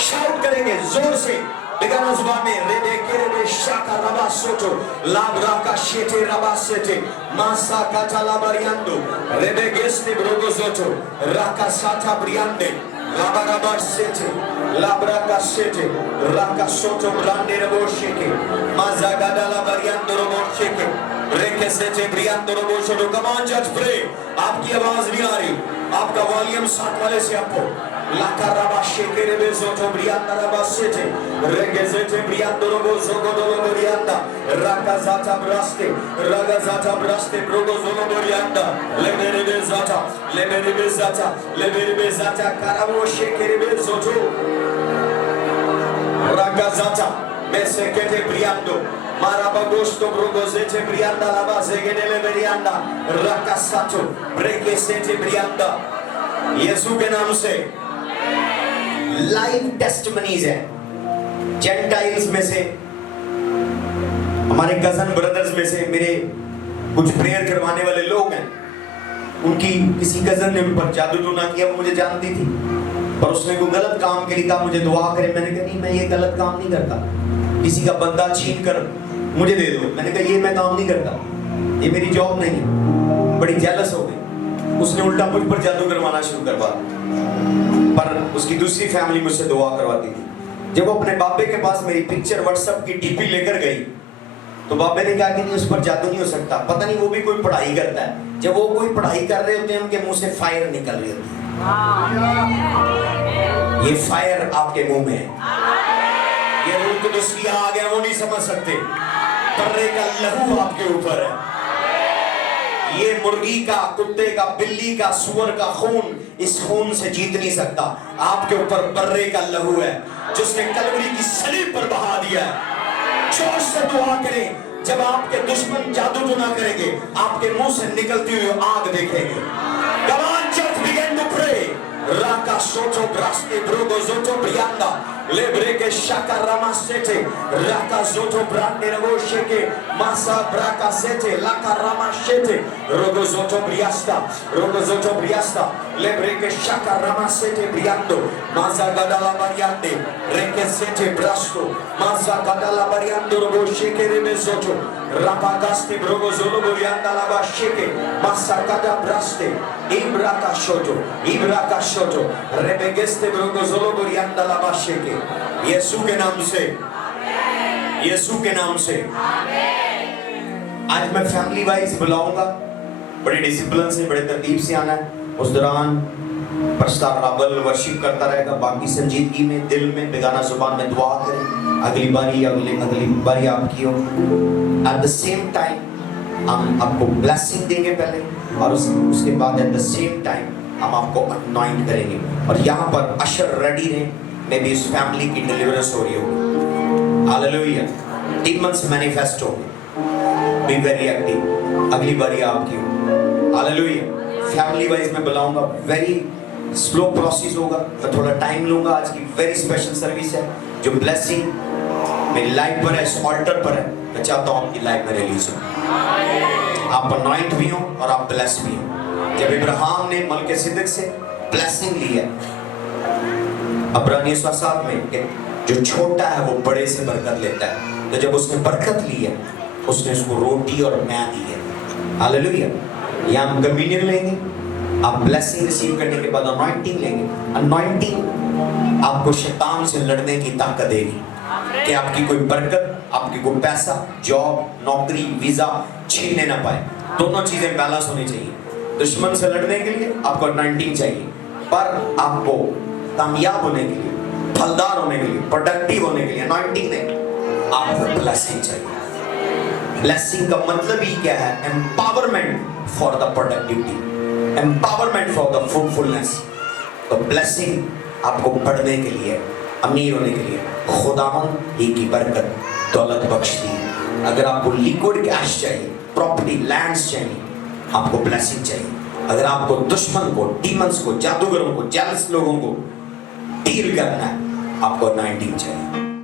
شاؤٹ کریں گے زور سے بیگانہ زبان میں. ریبے کے ریبے شاکا ربا سوچو, لابرا کا شیٹے ربا سیٹے, ماسا کاتا لابریاندو, ریبے گیسنے بروگو سوچو, راکا ساتا بریاندے, لابا ربا سیٹے, لابرا کا شیٹے, راکا سوچو براندے ربو شیکے, مازا گادا لابریاندو ربو شیکے, ریکے سیٹے بریاندو ربو شیکے. Come on church, pray. آپ کی آواز نہیں آ رہی, آپ کا والیوم ساتھ والے سے آپ کو. لاکا ربا شیکے ریبے سوچو بریاندہ ربا سیٹے, ریکے سیٹے بریاندو ربو زوگو دولو بریاندہ, راکا زاتا براستے, راگا زاتا براستے بروگو زولو بریاندہ, لیبے ریبے زاتا, لیبے ریبے زاتا, لیبے ریبے زاتا, کارابو شیکے ریبے سوچو, راگا زاتا, میں سیکتے بریاندو, مارا بگوشتو بروگو زیتے بریاندہ لبا زیگے لے بریاندہ, راکا ساتو, ریکے سیٹے بریاندہ. یسوع کے نام سے لائیو ٹیسٹمنیز ہے. جینٹائلز میں سے हमारे कजन ब्रदर्स में से मेरे कुछ प्रेयर करवाने वाले लोग हैं, उनकी किसी कजन ने उन पर जादू टोना किया, वो मुझे जानती थी, पर उसने कोई गलत काम के लिए कहा मुझे दुआ करे। मैंने कहा नहीं, मैं ये गलत काम नहीं करता। किसी का बंदा छीन कर मुझे दे दो, मैंने कहा ये मैं काम नहीं करता, ये मेरी जॉब नहीं है। बड़ी जेलस हो गई, उसने उल्टा मुझ पर जादू करवाना शुरू करवा। पर उसकी दूसरी फैमिली मुझसे दुआ करवाती थी। जब वो अपने बाबे के पास मेरी पिक्चर व्हाट्सएप की डीपी लेकर गई तो बाबे ने कहा कि नहीं, उस पर जादू नहीं हो सकता, पता नहीं वो भी कोई पढ़ाई करता है। जब वो कोई पढ़ाई कर रहे होते हैं उनके मुंह से फायर निकल रही होती है। ये फायर आपके मुंह में है, ये रूह कुदुस की आग है, वो नहीं समझ सकते। पर्रे का लहू आपके ऊपर है। ये मुर्गी का, कुत्ते का, बिल्ली का, सुअर का खून इस खून से जीत नहीं सकता। आपके ऊपर बर्रे का लहू है जिसने कलवरी की सलीब पर बहा दिया है। जोश से दुआ करें। जब आपके दुश्मन जादू टोना करेंगे, आपके मुंह से निकलती हुई आग देखेंगे। Come on, church, begin to pray. Raka soto braste brogo zoto brianda lebreke shaka ramasete raka zoto brande ragosheke masa braka sete laka ramashete rogo zoto briasta lebreke shaka ramasete briando masa gadala variante reke sete brasto masa gadala variando rogosheke remezoto rapagaste brogo zolo brianda lava sheke masa gada braste ibraka shoto रेबेगेस्ते ब्रोगोज़ोलो बोरियांदा लाबाशेके। यीशु के नाम से, यीशु के नाम से। आज मैं family wise बुलाऊंगा, बड़े discipline से, बड़े तरतीब से आना है। उस दौरान पास्टर राबल वर्शिप करता रहेगा, बाकी संजीदगी में, दिल में, बेगाना जुबान में दुआ करें। अगली बारी आपकी हो। एट द सेम टाइम हम आपको ब्लेसिंग देंगे पहले, और उसके बाद एट द सेम टाइम हम आपको अनॉइंट करेंगे। और यहाँ पर अशर रेडी रहे, मे बी इस फैमिली की डिलीवरेंस हो रही होगी। हालेलुया। डीमन्स मैनिफेस्ट होंगे। Be very active. अगली बारी आपकी हो। हालेलुया। फैमिली वाइज मैं बुलाऊंगा, वेरी स्लो प्रोसेस होगा, मैं थोड़ा टाइम लूंगा। आज की वेरी स्पेशल सर्विस है, जो ब्लेसिंग मेरी लाइफ पर है, इस ऑल्टर पर है। मैं चाहता हूँ आपकी लाइफ में रिलीज हो, आप अनॉइंट भी हो और आप ब्लेस भी हो। जब इब्राहिम ने मलकिसिदक से ब्लेसिंग ली है, अब्रानियों 7 में, कि जो छोटा है वो बड़े से बरकत लेता है, तो जब उसने बरकत ली है, उसने उसको रोटी और मैं दी है। हालेलुया। यहाँ हम कम्युनियन लेंगे, आप ब्लेसिंग रिसीव करने के बाद अनॉइंटिंग लेंगे। अनॉइंटिंग आपको शैतान से लड़ने की ताकत देगी कि आपकी कोई बरकत, आपकी कोई पैसा, जॉब, नौकरी, वीजा छीनने ना पाए। दोनों चीजें बैलेंस होनी चाहिए। दुश्मन से लड़ने के लिए आपको अनॉइंटिंग चाहिए, पर आपको कामयाब होने के लिए, फलदार होने के लिए, प्रोडक्टिव होने के लिए अनॉइंटिंग नहीं, आपको ब्लेसिंग चाहिए। ब्लेसिंग का मतलब ही क्या है? Empowerment for the productivity, empowerment for the fruitfulness. तो ब्लेसिंग आपको बढ़ने के लिए, अमीर होने के लिए खुदावंद ही की बरकत, दौलत बख्शती है। अगर आपको लिक्विड कैश चाहिए, प्रॉपर्टी, लैंड्स चाहिए, आपको ब्लेसिंग चाहिए। अगर आपको दुश्मन को, डीमंस को, जादूगरों को, जेलस लोगों को डील करना है, आपको अनॉइंटिंग चाहिए।